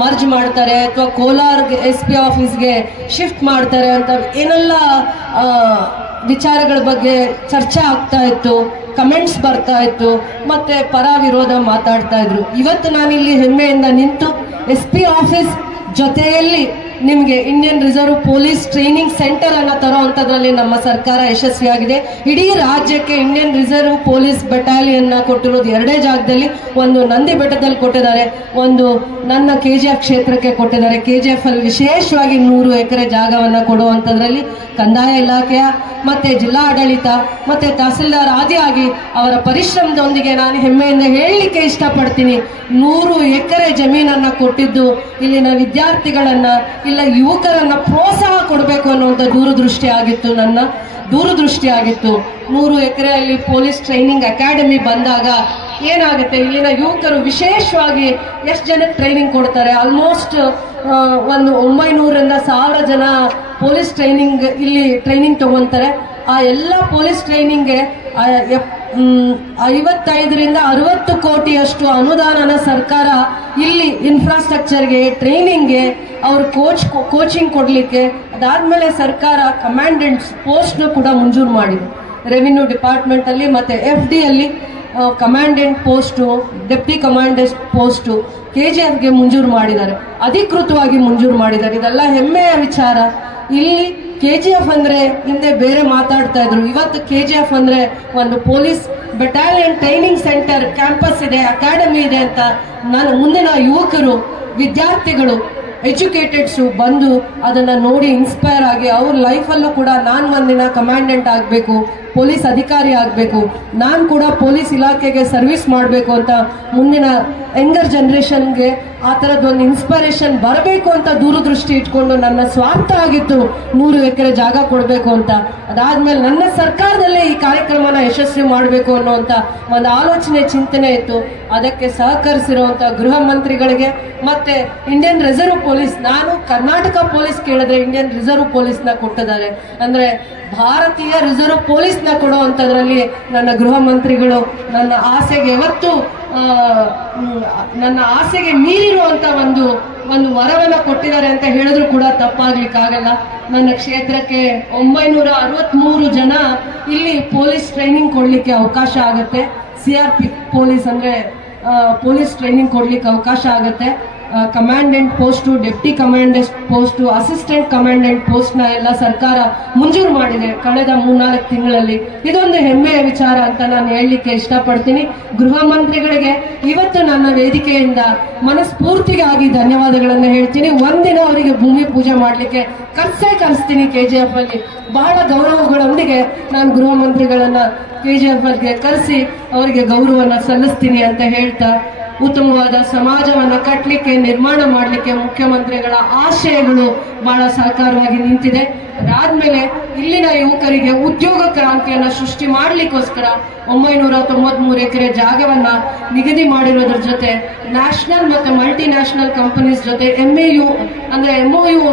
ಮರ್ಜ್ ಮಾಡ್ತಾರೆ ಅಥವಾ ಕೋಲಾರ SP ಆಫೀಸ್ಗೆ ಶಿಫ್ಟ್ ಮಾಡ್ತಾರೆ ಅಂತ ಏನೆಲ್ಲ ವಿಚಾರಗಳ ಬಗ್ಗೆ ಚರ್ಚೆ ಆಗ್ತಾ ಇತ್ತು, ಕಮೆಂಟ್ಸ್ ಬರ್ತಾ ಇತ್ತು, ಮತ್ತೆ ಪರ ವಿರೋಧ ಮಾತಾಡ್ತಾ ಇದ್ರು. ಇವತ್ತು ನಾನಿಲ್ಲಿ ಹೆಮ್ಮೆಯಿಂದ ನಿಂತು SP ಆಫೀಸ್ ಜೊತೆಯಲ್ಲಿ ನಿಮಗೆ Indian reserve police training centre ಅನ್ನ ತರುವಂತದ್ರಲ್ಲಿ ನಮ್ಮ ಸರ್ಕಾರ ಯಶಸ್ವಿಯಾಗಿದೆ. ಇಡೀ ರಾಜ್ಯಕ್ಕೆ ಇಂಡಿಯನ್ ರಿಸರ್ವ್ ಪೊಲೀಸ್ ಬೆಟಾಲಿಯನ್ ಕೊಟ್ಟಿರೋದು 2 ಜಾಗದಲ್ಲಿ, ಒಂದು ನಂದಿ ಬೆಟ್ಟದಲ್ಲಿ ಕೊಟ್ಟಿದ್ದಾರೆ, ಒಂದು ನನ್ನ KGF ಕ್ಷೇತ್ರಕ್ಕೆ ಕೊಟ್ಟಿದ್ದಾರೆ. KGF ಅಲ್ಲಿ ವಿಶೇಷವಾಗಿ 100 ಎಕರೆ ಜಾಗವನ್ನ ಕೊಡುವಂತದ್ರಲ್ಲಿ ಕಂದಾಯ ಇಲಾಖೆಯ ಮತ್ತೆ ಜಿಲ್ಲಾ ಆಡಳಿತ ಮತ್ತೆ ತಹಸೀಲ್ದಾರ್ ಆದಿಯಾಗಿ ಅವರ ಪರಿಶ್ರಮದೊಂದಿಗೆ ನಾನು ಹೆಮ್ಮೆಯಿಂದ ಹೇಳಲಿಕ್ಕೆ ಇಷ್ಟಪಡ್ತೀನಿ. 100 ಎಕರೆ ಜಮೀನನ್ನ ಕೊಟ್ಟಿದ್ದು ಇಲ್ಲಿನ ವಿದ್ಯಾರ್ಥಿಗಳನ್ನ, ಇಲ್ಲ ಯುವಕರನ್ನ ಪ್ರೋತ್ಸಾಹ ಕೊಡಬೇಕು ಅನ್ನುವಂಥ ದೂರದೃಷ್ಟಿ ಆಗಿತ್ತು, ನನ್ನ ದೂರದೃಷ್ಟಿ ಆಗಿತ್ತು. 100 ಎಕರೆಯಲ್ಲಿ ಪೊಲೀಸ್ ಟ್ರೈನಿಂಗ್ ಅಕಾಡೆಮಿ ಬಂದಾಗ ಏನಾಗುತ್ತೆ, ಇಲ್ಲಿನ ಯುವಕರು ವಿಶೇಷವಾಗಿ ಎಷ್ಟು ಜನಕ್ಕೆ ಟ್ರೈನಿಂಗ್ ಕೊಡ್ತಾರೆ, ಆಲ್ಮೋಸ್ಟ್ ಒಂದು 900ರಿಂದ 1000 ಜನ ಪೊಲೀಸ್ ಟ್ರೈನಿಂಗ್ ಇಲ್ಲಿ ಟ್ರೈನಿಂಗ್ ತಗೊಂತಾರೆ. ಆ ಎಲ್ಲ ಪೊಲೀಸ್ ಟ್ರೈನಿಂಗ್ಗೆ 55ರಿಂದ 60 ಕೋಟಿಯಷ್ಟು ಅನುದಾನನ ಸರ್ಕಾರ ಇಲ್ಲಿ ಇನ್ಫ್ರಾಸ್ಟ್ರಕ್ಚರ್ಗೆ, ಟ್ರೈನಿಂಗ್ಗೆ, ಅವ್ರ ಕೋಚಿಂಗ್ ಕೊಡ್ಲಿಕ್ಕೆ, ಅದಾದ್ಮೇಲೆ ಸರ್ಕಾರ ಕಮಾಂಡೆಂಟ್ಸ್ ಪೋಸ್ಟ್ ಕೂಡ ಮಂಜೂರು ಮಾಡಿದೆ. ರೆವಿನ್ಯೂ ಡಿಪಾರ್ಟ್ಮೆಂಟ್ ಅಲ್ಲಿ ಮತ್ತೆ FD ಅಲ್ಲಿ commandant post, deputy commandant post KGFಗೆ ಮಂಜೂರು ಮಾಡಿದ್ದಾರೆ, ಅಧಿಕೃತವಾಗಿ ಮಂಜೂರು ಮಾಡಿದ್ದಾರೆ. ಇದೆಲ್ಲ ಹೆಮ್ಮೆಯ ವಿಚಾರ. ಇಲ್ಲಿ KGF ಅಂದ್ರೆ ಹಿಂದೆ ಬೇರೆ ಮಾತಾಡ್ತಾ ಇದ್ರು, ಇವತ್ತು KGF ಅಂದ್ರೆ ಒಂದು police battalion training centre, campus ಇದೆ, ಅಕಾಡೆಮಿ ಇದೆ ಅಂತ ನಾನು ಮುಂದಿನ ಯುವಕರು, ವಿದ್ಯಾರ್ಥಿಗಳು, ಎಜುಕೇಟೆಡ್ಸು ಬಂದು ಅದನ್ನ ನೋಡಿ ಇನ್ಸ್ಪೈರ್ ಆಗಿ ಅವ್ರ ಲೈಫಲ್ಲೂ ಕೂಡ ನಾನು ಒಂದಿನ ಕಮಾಂಡೆಂಟ್ ಆಗಬೇಕು, ಪೊಲೀಸ್ ಅಧಿಕಾರಿ ಆಗಬೇಕು, ನಾನು ಕೂಡ ಪೊಲೀಸ್ ಇಲಾಖೆಗೆ ಸರ್ವಿಸ್ ಮಾಡಬೇಕು ಅಂತ ಮುಂದಿನ ಯಂಗರ್ ಜನರೇಷನ್ಗೆ ಆ ಥರದ್ದೊಂದು ಇನ್ಸ್ಪಿರೇಷನ್ ಬರಬೇಕು ಅಂತ ದೂರದೃಷ್ಟಿ ಇಟ್ಕೊಂಡು ನನ್ನ ಸ್ವಾರ್ಥ ಆಗಿತ್ತು 100 ಎಕರೆ ಜಾಗ ಕೊಡಬೇಕು ಅಂತ. ಅದಾದ್ಮೇಲೆ ನನ್ನ ಸರ್ಕಾರದಲ್ಲೇ ಈ ಕಾರ್ಯಕ್ರಮನ ಯಶಸ್ವಿ ಮಾಡಬೇಕು ಅನ್ನುವಂಥ ಒಂದು ಆಲೋಚನೆ, ಚಿಂತನೆ ಇತ್ತು. ಅದಕ್ಕೆ ಸಹಕರಿಸಿರುವಂಥ ಗೃಹ ಮಂತ್ರಿಗಳಿಗೆ ಮತ್ತೆ ಇಂಡಿಯನ್ ರಿಸರ್ವ್ ಪೊಲೀಸ್, ನಾನು ಕರ್ನಾಟಕ ಪೊಲೀಸ್ ಕೇಳಿದ್ರೆ ಇಂಡಿಯನ್ ರಿಸರ್ವ್ ಪೊಲೀಸ್ನ ಕೊಟ್ಟಿದ್ದಾರೆ. ಅಂದ್ರೆ ಭಾರತೀಯ ರಿಸರ್ವ್ ಪೊಲೀಸ್ನ ಕೊಡುವಂಥದ್ರಲ್ಲಿ ನನ್ನ ಗೃಹ ಮಂತ್ರಿಗಳು ನನ್ನ ಆಸೆಗೆ ಯಾವತ್ತೂ ನನ್ನ ಆಸೆಗೆ ಮೀರಿರುವಂತ ಒಂದು ವರವನ್ನ ಕೊಟ್ಟಿದ್ದಾರೆ ಅಂತ ಹೇಳಿದ್ರು ಕೂಡ ತಪ್ಪಾಗ್ಲಿಕ್ಕಾಗಲ್ಲ. ನನ್ನ ಕ್ಷೇತ್ರಕ್ಕೆ 963 ಜನ ಇಲ್ಲಿ ಪೊಲೀಸ್ ಟ್ರೈನಿಂಗ್ ಕೊಡ್ಲಿಕ್ಕೆ ಅವಕಾಶ ಆಗುತ್ತೆ. CRP ಪೊಲೀಸ್ ಅಂದ್ರೆ ಪೊಲೀಸ್ ಟ್ರೈನಿಂಗ್ ಕೊಡ್ಲಿಕ್ಕೆ ಅವಕಾಶ ಆಗುತ್ತೆ. Commandant post, deputy commandant post, assistant commandant ಪೋಸ್ಟ್ನ ಎಲ್ಲ ಸರ್ಕಾರ ಮಂಜೂರು ಮಾಡಿದೆ ಕಳೆದ 3-4 ತಿಂಗಳಲ್ಲಿ. ಇದೊಂದು ಹೆಮ್ಮೆಯ ವಿಚಾರ ಅಂತ ನಾನು ಹೇಳಲಿಕ್ಕೆ ಇಷ್ಟಪಡ್ತೀನಿ. ಗೃಹ ಮಂತ್ರಿಗಳಿಗೆ ಇವತ್ತು ನನ್ನ ವೇದಿಕೆಯಿಂದ ಮನಸ್ಫೂರ್ತಿಗಾಗಿ ಧನ್ಯವಾದಗಳನ್ನು ಹೇಳ್ತೀನಿ. ಒಂದಿನ ಅವರಿಗೆ ಭೂಮಿ ಪೂಜೆ ಮಾಡಲಿಕ್ಕೆ ಕರೆಸ್ತೀನಿ KGF ಅಲ್ಲಿ. ಬಹಳ ಗೌರವಗಳೊಂದಿಗೆ ನಾನು ಗೃಹ ಮಂತ್ರಿಗಳನ್ನ KGF ಗೆ ಕರೆಸಿ ಅವರಿಗೆ ಗೌರವವನ್ನು ಸಲ್ಲಿಸ್ತೀನಿ ಅಂತ ಹೇಳ್ತಾ, ಉತ್ತಮವಾದ ಸಮಾಜವನ್ನ ಕಟ್ಟಲಿಕ್ಕೆ, ನಿರ್ಮಾಣ ಮಾಡಲಿಕ್ಕೆ ಮುಖ್ಯಮಂತ್ರಿಗಳ ಆಶಯಗಳು ಬಹಳ ಸಾಕಾರವಾಗಿ ನಿಂತಿದೆ. ಅದಾದ್ಮೇಲೆ ಇಲ್ಲಿನ ಯುವಕರಿಗೆ ಉದ್ಯೋಗ ಕ್ರಾಂತಿಯನ್ನ ಸೃಷ್ಟಿ ಮಾಡಲಿಕ್ಕೋಸ್ಕರ 993 ಎಕರೆ ಜಾಗವನ್ನ ನಿಗದಿ ಮಾಡಿರೋದ್ರ ಜೊತೆ ನ್ಯಾಷನಲ್ ಮತ್ತೆ ಮಲ್ಟಿ ನ್ಯಾಷನಲ್ ಕಂಪನೀಸ್ ಜೊತೆ MOU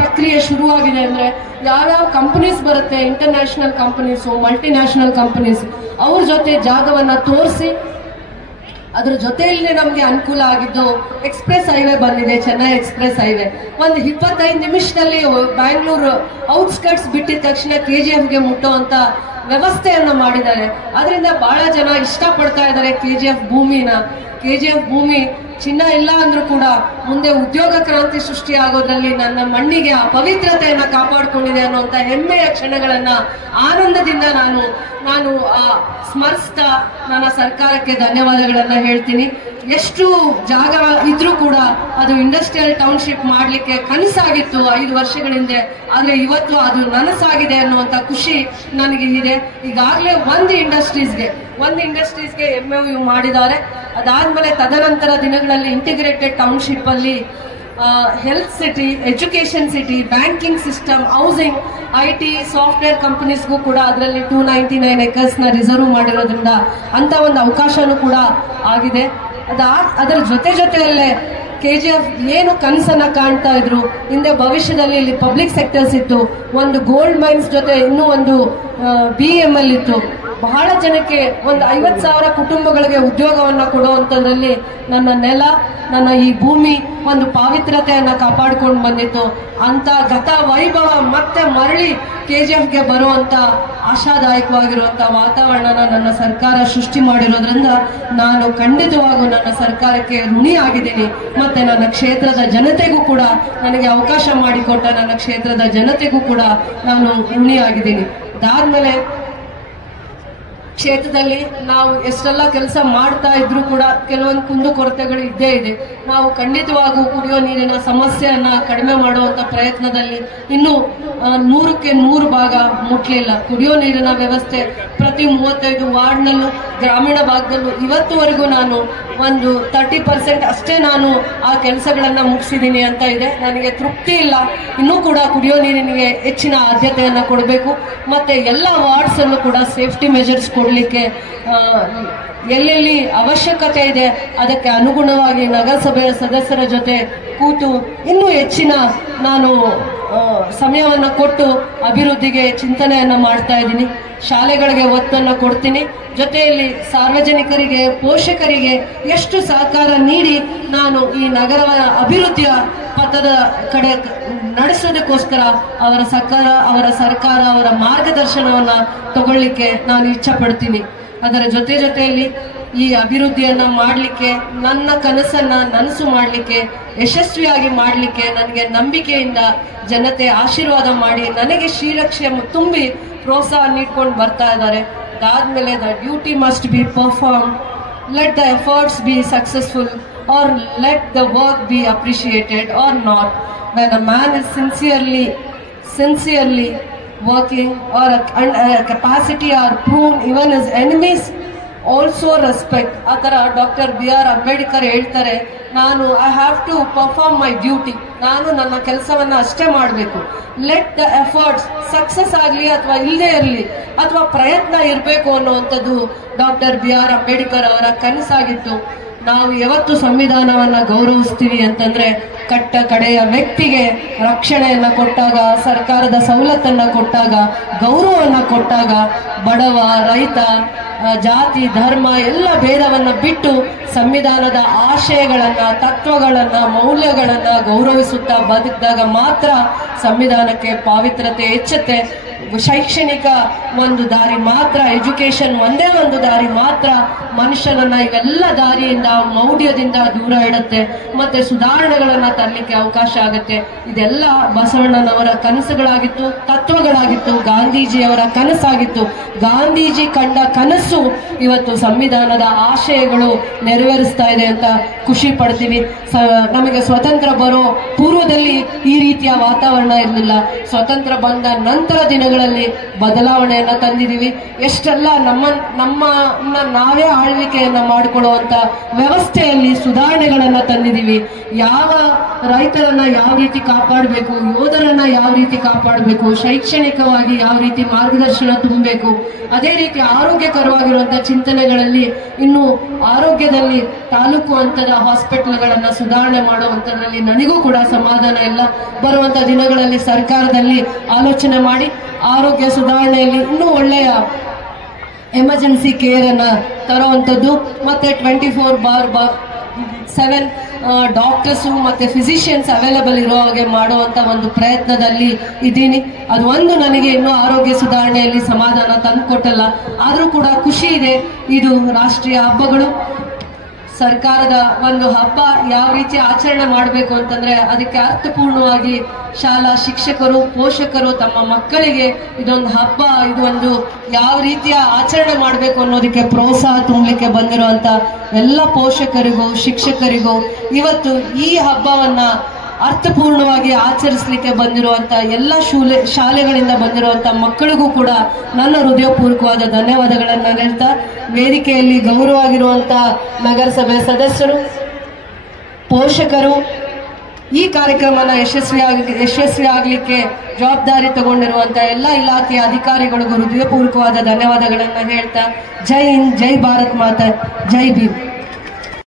ಪ್ರಕ್ರಿಯೆ ಶುರುವಾಗಿದೆ. ಅಂದ್ರೆ ಯಾವ್ಯಾವ ಕಂಪನೀಸ್ ಬರುತ್ತೆ, international companies, multi national companies, ಅವ್ರ ಜೊತೆ ಜಾಗವನ್ನ ತೋರಿಸಿ ಅದ್ರ ಜೊತೆಯಲ್ಲಿ ನಮ್ಗೆ ಅನುಕೂಲ ಆಗಿದ್ದು ಎಕ್ಸ್ಪ್ರೆಸ್ ಹೈವೇ ಬಂದಿದೆ, ಚೆನ್ನೈ ಎಕ್ಸ್ಪ್ರೆಸ್ ಹೈವೇ. ಒಂದು 25 ನಿಮಿಷದಲ್ಲಿ ಬ್ಯಾಂಗ್ಳೂರು ಔಟ್ಸ್ಕರ್ಟ್ಸ್ ಬಿಟ್ಟಿದ ತಕ್ಷಣ KGFಗೆ ಮುಟ್ಟುವಂತ ವ್ಯವಸ್ಥೆಯನ್ನ ಮಾಡಿದ್ದಾರೆ. ಅದರಿಂದ ಬಹಳ ಜನ ಇಷ್ಟಪಡ್ತಾ ಇದ್ದಾರೆ KGF ಭೂಮಿನ. KGF ಭೂಮಿ ಚಿನ್ನ ಇಲ್ಲ ಅಂದ್ರೂ ಕೂಡ ಮುಂದೆ ಉದ್ಯೋಗ ಕ್ರಾಂತಿ ಸೃಷ್ಟಿ ಆಗೋದ್ರಲ್ಲಿ ನನ್ನ ಮಣ್ಣಿಗೆ ಆ ಪವಿತ್ರತೆಯನ್ನ ಕಾಪಾಡಿಕೊಂಡಿದೆ ಅನ್ನುವಂಥ ಹೆಮ್ಮೆಯ ಕ್ಷಣಗಳನ್ನ ಆನಂದದಿಂದ ನಾನು ಸ್ಮರಿಸ್ತಾ ನನ್ನ ಸರ್ಕಾರಕ್ಕೆ ಧನ್ಯವಾದಗಳನ್ನ ಹೇಳ್ತೀನಿ. ಎಷ್ಟು ಜಾಗ ಇದ್ರೂ ಕೂಡ ಅದು ಇಂಡಸ್ಟ್ರಿಯಲ್ ಟೌನ್ಶಿಪ್ ಮಾಡಲಿಕ್ಕೆ ಕನಸಾಗಿತ್ತು 5 ವರ್ಷಗಳ ಹಿಂದೆ, ಆದ್ರೆ ಇವತ್ತು ಅದು ನನಸಾಗಿದೆ ಅನ್ನುವಂಥ ಖುಷಿ ನನಗೆ ಇದೆ. ಈಗಾಗಲೇ ಒಂದು ಇಂಡಸ್ಟ್ರೀಸ್ಗೆ MOU ಮಾಡಿದ್ದಾರೆ. ಅದಾದ್ಮೇಲೆ ತದನಂತರ ದಿನಗಳಲ್ಲಿ ಇಂಟಿಗ್ರೇಟೆಡ್ ಟೌನ್ಶಿಪ್ ಅಲ್ಲಿ health city, education city, banking system, housing, IT, software ಕಂಪನೀಸ್ಗೂ ಕೂಡ ಅದರಲ್ಲಿ 299 ಎಕರ್ಸ್ನ ರಿಸರ್ವ್ ಮಾಡಿರೋದ್ರಿಂದ ಅಂತ ಒಂದು ಅವಕಾಶನೂ ಕೂಡ ಆಗಿದೆ. ಅದರ ಜೊತೆಯಲ್ಲೇ KGF ಏನು ಕನಸನ್ನ ಕಾಣ್ತಾ ಇದ್ರು, ಹಿಂದೆ ಭವಿಷ್ಯದಲ್ಲಿ ಇಲ್ಲಿ ಪಬ್ಲಿಕ್ ಸೆಕ್ಟರ್ಸ್ ಇತ್ತು, ಒಂದು ಗೋಲ್ಡ್ ಮೈನ್ಸ್ ಜೊತೆ ಇನ್ನೂ ಒಂದು BML ಇತ್ತು. ಬಹಳ ಜನಕ್ಕೆ ಒಂದು 50,000 ಕುಟುಂಬಗಳಿಗೆ ಉದ್ಯೋಗವನ್ನ ಕೊಡುವಂಥದ್ರಲ್ಲಿ ನನ್ನ ನೆಲ, ನನ್ನ ಈ ಭೂಮಿ ಒಂದು ಪಾವಿತ್ರತೆಯನ್ನ ಕಾಪಾಡ್ಕೊಂಡು ಬಂದಿತ್ತು. ಅಂತ ಗತ ವೈಭವ ಮತ್ತೆ ಮರಳಿ KGFಗೆ ಬರುವಂತ ಆಶಾದಾಯಕವಾಗಿರುವಂತ ವಾತಾವರಣನ ನನ್ನ ಸರ್ಕಾರ ಸೃಷ್ಟಿ ಮಾಡಿರೋದ್ರಿಂದ ನಾನು ಖಂಡಿತವಾಗೂ ನನ್ನ ಸರ್ಕಾರಕ್ಕೆ ಋಣಿಯಾಗಿದ್ದೀನಿ. ಮತ್ತೆ ನನ್ನ ಕ್ಷೇತ್ರದ ಜನತೆಗೂ ಕೂಡ, ನನಗೆ ಅವಕಾಶ ಮಾಡಿಕೊಟ್ಟ ನನ್ನ ಕ್ಷೇತ್ರದ ಜನತೆಗೂ ಕೂಡ ನಾನು ಋಣಿಯಾಗಿದ್ದೀನಿ. ಅದಾದ್ಮೇಲೆ ಕ್ಷೇತ್ರದಲ್ಲಿ ನಾವು ಎಷ್ಟೆಲ್ಲ ಕೆಲಸ ಮಾಡ್ತಾ ಇದ್ರು ಕೂಡ ಕೆಲವೊಂದು ಕುಂದುಕೊರತೆಗಳು ಇದ್ದೇ ಇದೆ. ನಾವು ಖಂಡಿತವಾಗೂ ಕುಡಿಯೋ ನೀರಿನ ಸಮಸ್ಯೆಯನ್ನ ಕಡಿಮೆ ಮಾಡುವಂತ ಪ್ರಯತ್ನದಲ್ಲಿ ಇನ್ನೂ 100ಕ್ಕೆ 100 ಭಾಗ ಮುಟ್ಲಿಲ್ಲ. ಕುಡಿಯೋ ನೀರಿನ ವ್ಯವಸ್ಥೆ ಪ್ರತಿ 35 ವಾರ್ಡ್ನಲ್ಲೂ, ಗ್ರಾಮೀಣ ಭಾಗದಲ್ಲೂ ಇವತ್ತುವರೆಗೂ ನಾನು ಒಂದು 30% ಅಷ್ಟೇ ನಾನು ಆ ಕೆಲಸಗಳನ್ನ ಮುಗಿಸಿದ್ದೀನಿ ಅಂತ ಇದೆ. ನನಗೆ ತೃಪ್ತಿ ಇಲ್ಲ. ಇನ್ನೂ ಕೂಡ ಕುಡಿಯೋ ನೀರಿನಿಗೆ ಹೆಚ್ಚಿನ ಆದ್ಯತೆಯನ್ನ ಕೊಡಬೇಕು. ಮತ್ತೆ ಎಲ್ಲ ವಾರ್ಡ್ಸ್ ಅಲ್ಲೂ ಕೂಡ ಸೇಫ್ಟಿ ಮೆಜರ್ಸ್ ಕೊಡ್ಲಿಕ್ಕೆ ಎಲ್ಲೆಲ್ಲಿ ಅವಶ್ಯಕತೆ ಇದೆ ಅದಕ್ಕೆ ಅನುಗುಣವಾಗಿ ನಗರಸಭೆಯ ಸದಸ್ಯರ ಜೊತೆ ಕೂತು ಇನ್ನೂ ಹೆಚ್ಚಿನ ನಾನು ಸಮಯವನ್ನ ಕೊಟ್ಟು ಅಭಿವೃದ್ಧಿಗೆ ಚಿಂತನೆಯನ್ನ ಮಾಡ್ತಾ ಇದ್ದೀನಿ. ಶಾಲೆಗಳಿಗೆ ಒತ್ತನ್ನು ಕೊಡ್ತೀನಿ. ಜೊತೆಯಲ್ಲಿ ಸಾರ್ವಜನಿಕರಿಗೆ, ಪೋಷಕರಿಗೆ ಎಷ್ಟು ಸಹಕಾರ ನೀಡಿ ನಾನು ಈ ನಗರ ಅಭಿವೃದ್ಧಿಯ ಪಥದ ಕಡೆ ನಡೆಸೋದಕ್ಕೋಸ್ಕರ ಅವರ ಸರ್ಕಾರ ಅವರ ಮಾರ್ಗದರ್ಶನವನ್ನ ತಗೊಳ್ಳಿಕ್ಕೆ ನಾನು ಇಚ್ಛೆ ಪಡ್ತೀನಿ. ಅದರ ಜೊತೆಯಲ್ಲಿ ಈ ಅಭಿವೃದ್ಧಿಯನ್ನ ಮಾಡಲಿಕ್ಕೆ, ನನ್ನ ಕನಸನ್ನ ನನಸು ಮಾಡಲಿಕ್ಕೆ, ಯಶಸ್ವಿಯಾಗಿ ಮಾಡಲಿಕ್ಕೆ ನನಗೆ ನಂಬಿಕೆಯಿಂದ ಜನತೆ ಆಶೀರ್ವಾದ ಮಾಡಿ ನನಗೆ ಶ್ರೀರಕ್ಷೆ ತುಂಬಿ ಪ್ರೋತ್ಸಾಹ ನೀಡ್ಕೊಂಡು ಬರ್ತಾ ಇದ್ದಾರೆ. ಅದಾದ್ಮೇಲೆ the duty must be perform, let the efforts be successful or let the work be appreciated or not. When a man is sincerely working or a capacity are proven, even his enemies also respect. ಆತರ doctor BR Ambedkar ಹೇಳ್ತಾರೆ, ನಾನು I have to perform my duty, ನಾನು ನನ್ನ ಕೆಲಸವನ್ನ ಅಷ್ಟೇ ಮಾಡಬೇಕು. Let the efforts, success ಆಗಲಿ ಅಥವಾ ಇಲ್ಲದೆ ಇರಲಿ ಅಥವಾ ಪ್ರಯತ್ನ ಇರಬೇಕು ಅನ್ನುವಂಥದ್ದು ಡಾಕ್ಟರ್ BR ಅಂಬೇಡ್ಕರ್ ಅವರ ಕನಸಾಗಿತ್ತು. ನಾವು ಯಾವತ್ತು ಸಂವಿಧಾನವನ್ನ ಗೌರವಿಸ್ತೀವಿ ಅಂತಂದ್ರೆ ಕಟ್ಟ ಕಡೆಯ ವ್ಯಕ್ತಿಗೆ ರಕ್ಷಣೆಯನ್ನ ಕೊಟ್ಟಾಗ, ಸರ್ಕಾರದ ಸವಲತ್ತನ್ನ ಕೊಟ್ಟಾಗ, ಗೌರವವನ್ನ ಕೊಟ್ಟಾಗ, ಬಡವ, ರೈತ, ಜಾತಿ, ಧರ್ಮ ಎಲ್ಲ ಭೇದವನ್ನ ಬಿಟ್ಟು ಸಂವಿಧಾನದ ಆಶಯಗಳನ್ನ, ತತ್ವಗಳನ್ನ, ಮೌಲ್ಯಗಳನ್ನ ಗೌರವಿಸುತ್ತಾ ಬದುಕಿದಾಗ ಮಾತ್ರ ಸಂವಿಧಾನಕ್ಕೆ ಪಾವಿತ್ರತೆ ಹೆಚ್ಚುತ್ತೆ. ಶೈಕ್ಷಣಿಕ ಒಂದು ದಾರಿ ಮಾತ್ರ, ಎಜುಕೇಶನ್ ಒಂದೇ ಒಂದು ದಾರಿ ಮಾತ್ರ ಮನುಷ್ಯನನ್ನ ಇವೆಲ್ಲ ದಾರಿಯಿಂದ, ಮೌಢ್ಯದಿಂದ ದೂರ ಇಡುತ್ತೆ. ಮತ್ತೆ ಸುಧಾರಣೆಗಳನ್ನ ತರಲಿಕ್ಕೆ ಅವಕಾಶ ಆಗುತ್ತೆ. ಇದೆಲ್ಲ ಬಸವಣ್ಣನವರ ಕನಸುಗಳಾಗಿತ್ತು, ತತ್ವಗಳಾಗಿತ್ತು, ಗಾಂಧೀಜಿಯವರ ಕನಸಾಗಿತ್ತು. ಗಾಂಧೀಜಿ ಕಂಡ ಕನಸು ಇವತ್ತು ಸಂವಿಧಾನದ ಆಶಯಗಳು ನೆರವೇರಿಸ್ತಾ ಇದೆ ಅಂತ ಖುಷಿ ಪಡ್ತೀವಿ. ನಮಗೆ ಸ್ವತಂತ್ರ ಬರೋ ಪೂರ್ವದಲ್ಲಿ ಈ ರೀತಿಯ ವಾತಾವರಣ ಇರಲಿಲ್ಲ. ಸ್ವತಂತ್ರ ಬಂದ ನಂತರ ದಿನಗಳಲ್ಲಿ ಬದಲಾವಣೆಯನ್ನ ತಂದಿದ್ದೀವಿ. ಎಷ್ಟೆಲ್ಲ ನಮ್ಮನ್ನ ನಾವೇ ಆಳ್ವಿಕೆಯನ್ನ ಮಾಡಿಕೊಳ್ಳುವಂತ ವ್ಯವಸ್ಥೆಯಲ್ಲಿ ಸುಧಾರಣೆಗಳನ್ನ ತಂದಿದ್ದೀವಿ. ಯಾವ ರೈತರನ್ನ ಯಾವ ರೀತಿ ಕಾಪಾಡಬೇಕು, ಯೋಧರನ್ನ ಯಾವ ರೀತಿ ಕಾಪಾಡಬೇಕು, ಶೈಕ್ಷಣಿಕವಾಗಿ ಯಾವ ರೀತಿ ಮಾರ್ಗದರ್ಶನ ತುಂಬಬೇಕು, ಅದೇ ರೀತಿ ಆರೋಗ್ಯಕರವಾಗಿರುವಂತಹ ಚಿಂತನೆಗಳಲ್ಲಿ ಇನ್ನು ಆರೋಗ್ಯದಲ್ಲಿ ತಾಲೂಕು ಹಂತದ ಹಾಸ್ಪಿಟಲ್ಗಳನ್ನ ಸುಧಾರಣೆ ಮಾಡುವಂತದ್ರಲ್ಲಿ ನನಗೂ ಕೂಡ ಸಮಾಧಾನ ಇಲ್ಲ. ಬರುವಂತ ದಿನಗಳಲ್ಲಿ ಸರ್ಕಾರದಲ್ಲಿ ಆಲೋಚನೆ ಮಾಡಿ ಆರೋಗ್ಯ ಸುಧಾರಣೆಯಲ್ಲಿ ಇನ್ನೂ ಒಳ್ಳೆಯ ಎಮರ್ಜೆನ್ಸಿ ಕೇರ್ ಅನ್ನ ತರುವಂತದ್ದು, ಮತ್ತೆ 24/7 ಡಾಕ್ಟರ್ಸು ಮತ್ತೆ ಫಿಸಿಷಿಯನ್ಸ್ ಅವೈಲಬಲ್ ಇರೋ ಹಾಗೆ ಮಾಡುವಂತ ಒಂದು ಪ್ರಯತ್ನದಲ್ಲಿ ಇದ್ದೀನಿ. ಅದು ಒಂದು ನನಗೆ ಇನ್ನೂ ಆರೋಗ್ಯ ಸುಧಾರಣೆಯಲ್ಲಿ ಸಮಾಧಾನ ತಂದುಕೊಟ್ಟಲ್ಲ. ಆದ್ರೂ ಕೂಡ ಖುಷಿ ಇದೆ. ಇದು ರಾಷ್ಟ್ರೀಯ ಹಬ್ಬಗಳು, ಸರ್ಕಾರದ ಒಂದು ಹಬ್ಬ ಯಾವ ರೀತಿ ಆಚರಣೆ ಮಾಡಬೇಕು ಅಂತಂದ್ರೆ ಅದಕ್ಕೆ ಅರ್ಥಪೂರ್ಣವಾಗಿ ಶಾಲಾ ಶಿಕ್ಷಕರು, ಪೋಷಕರು ತಮ್ಮ ಮಕ್ಕಳಿಗೆ ಇದೊಂದು ಹಬ್ಬ, ಇದೊಂದು ಯಾವ ರೀತಿಯ ಆಚರಣೆ ಮಾಡಬೇಕು ಅನ್ನೋದಕ್ಕೆ ಪ್ರೋತ್ಸಾಹ ತುಂಬಲಿಕ್ಕೆ ಬಂದಿರುವಂತ ಎಲ್ಲ ಪೋಷಕರಿಗೂ, ಶಿಕ್ಷಕರಿಗೂ, ಇವತ್ತು ಈ ಹಬ್ಬವನ್ನ ಅರ್ಥಪೂರ್ಣವಾಗಿ ಆಚರಿಸಲಿಕ್ಕೆ ಬಂದಿರುವಂತ ಎಲ್ಲ ಶಾಲೆಗಳಿಂದ ಬಂದಿರುವಂತ ಮಕ್ಕಳಿಗೂ ಕೂಡ ನನ್ನ ಹೃದಯಪೂರ್ವಕವಾದ ಧನ್ಯವಾದಗಳನ್ನ ಹೇಳ್ತಾ, ವೇದಿಕೆಯಲ್ಲಿ ಗೌರವವಾಗಿರುವಂತಹ ನಗರಸಭೆ ಸದಸ್ಯರು, ಪೋಷಕರು, ಈ ಕಾರ್ಯಕ್ರಮನ ಯಶಸ್ವಿ ಆಗಲಿಕ್ಕೆ ಜವಾಬ್ದಾರಿ ತಗೊಂಡಿರುವಂತಹ ಎಲ್ಲ ಇಲಾಖೆಯ ಅಧಿಕಾರಿಗಳಿಗೂ ಹೃದಯಪೂರ್ವಕವಾದ ಧನ್ಯವಾದಗಳನ್ನ ಹೇಳ್ತಾ, ಜೈ ಹಿಂದ್, ಜೈ ಭಾರತ್ ಮಾತಾ, ಜೈ ಭೀಮ್.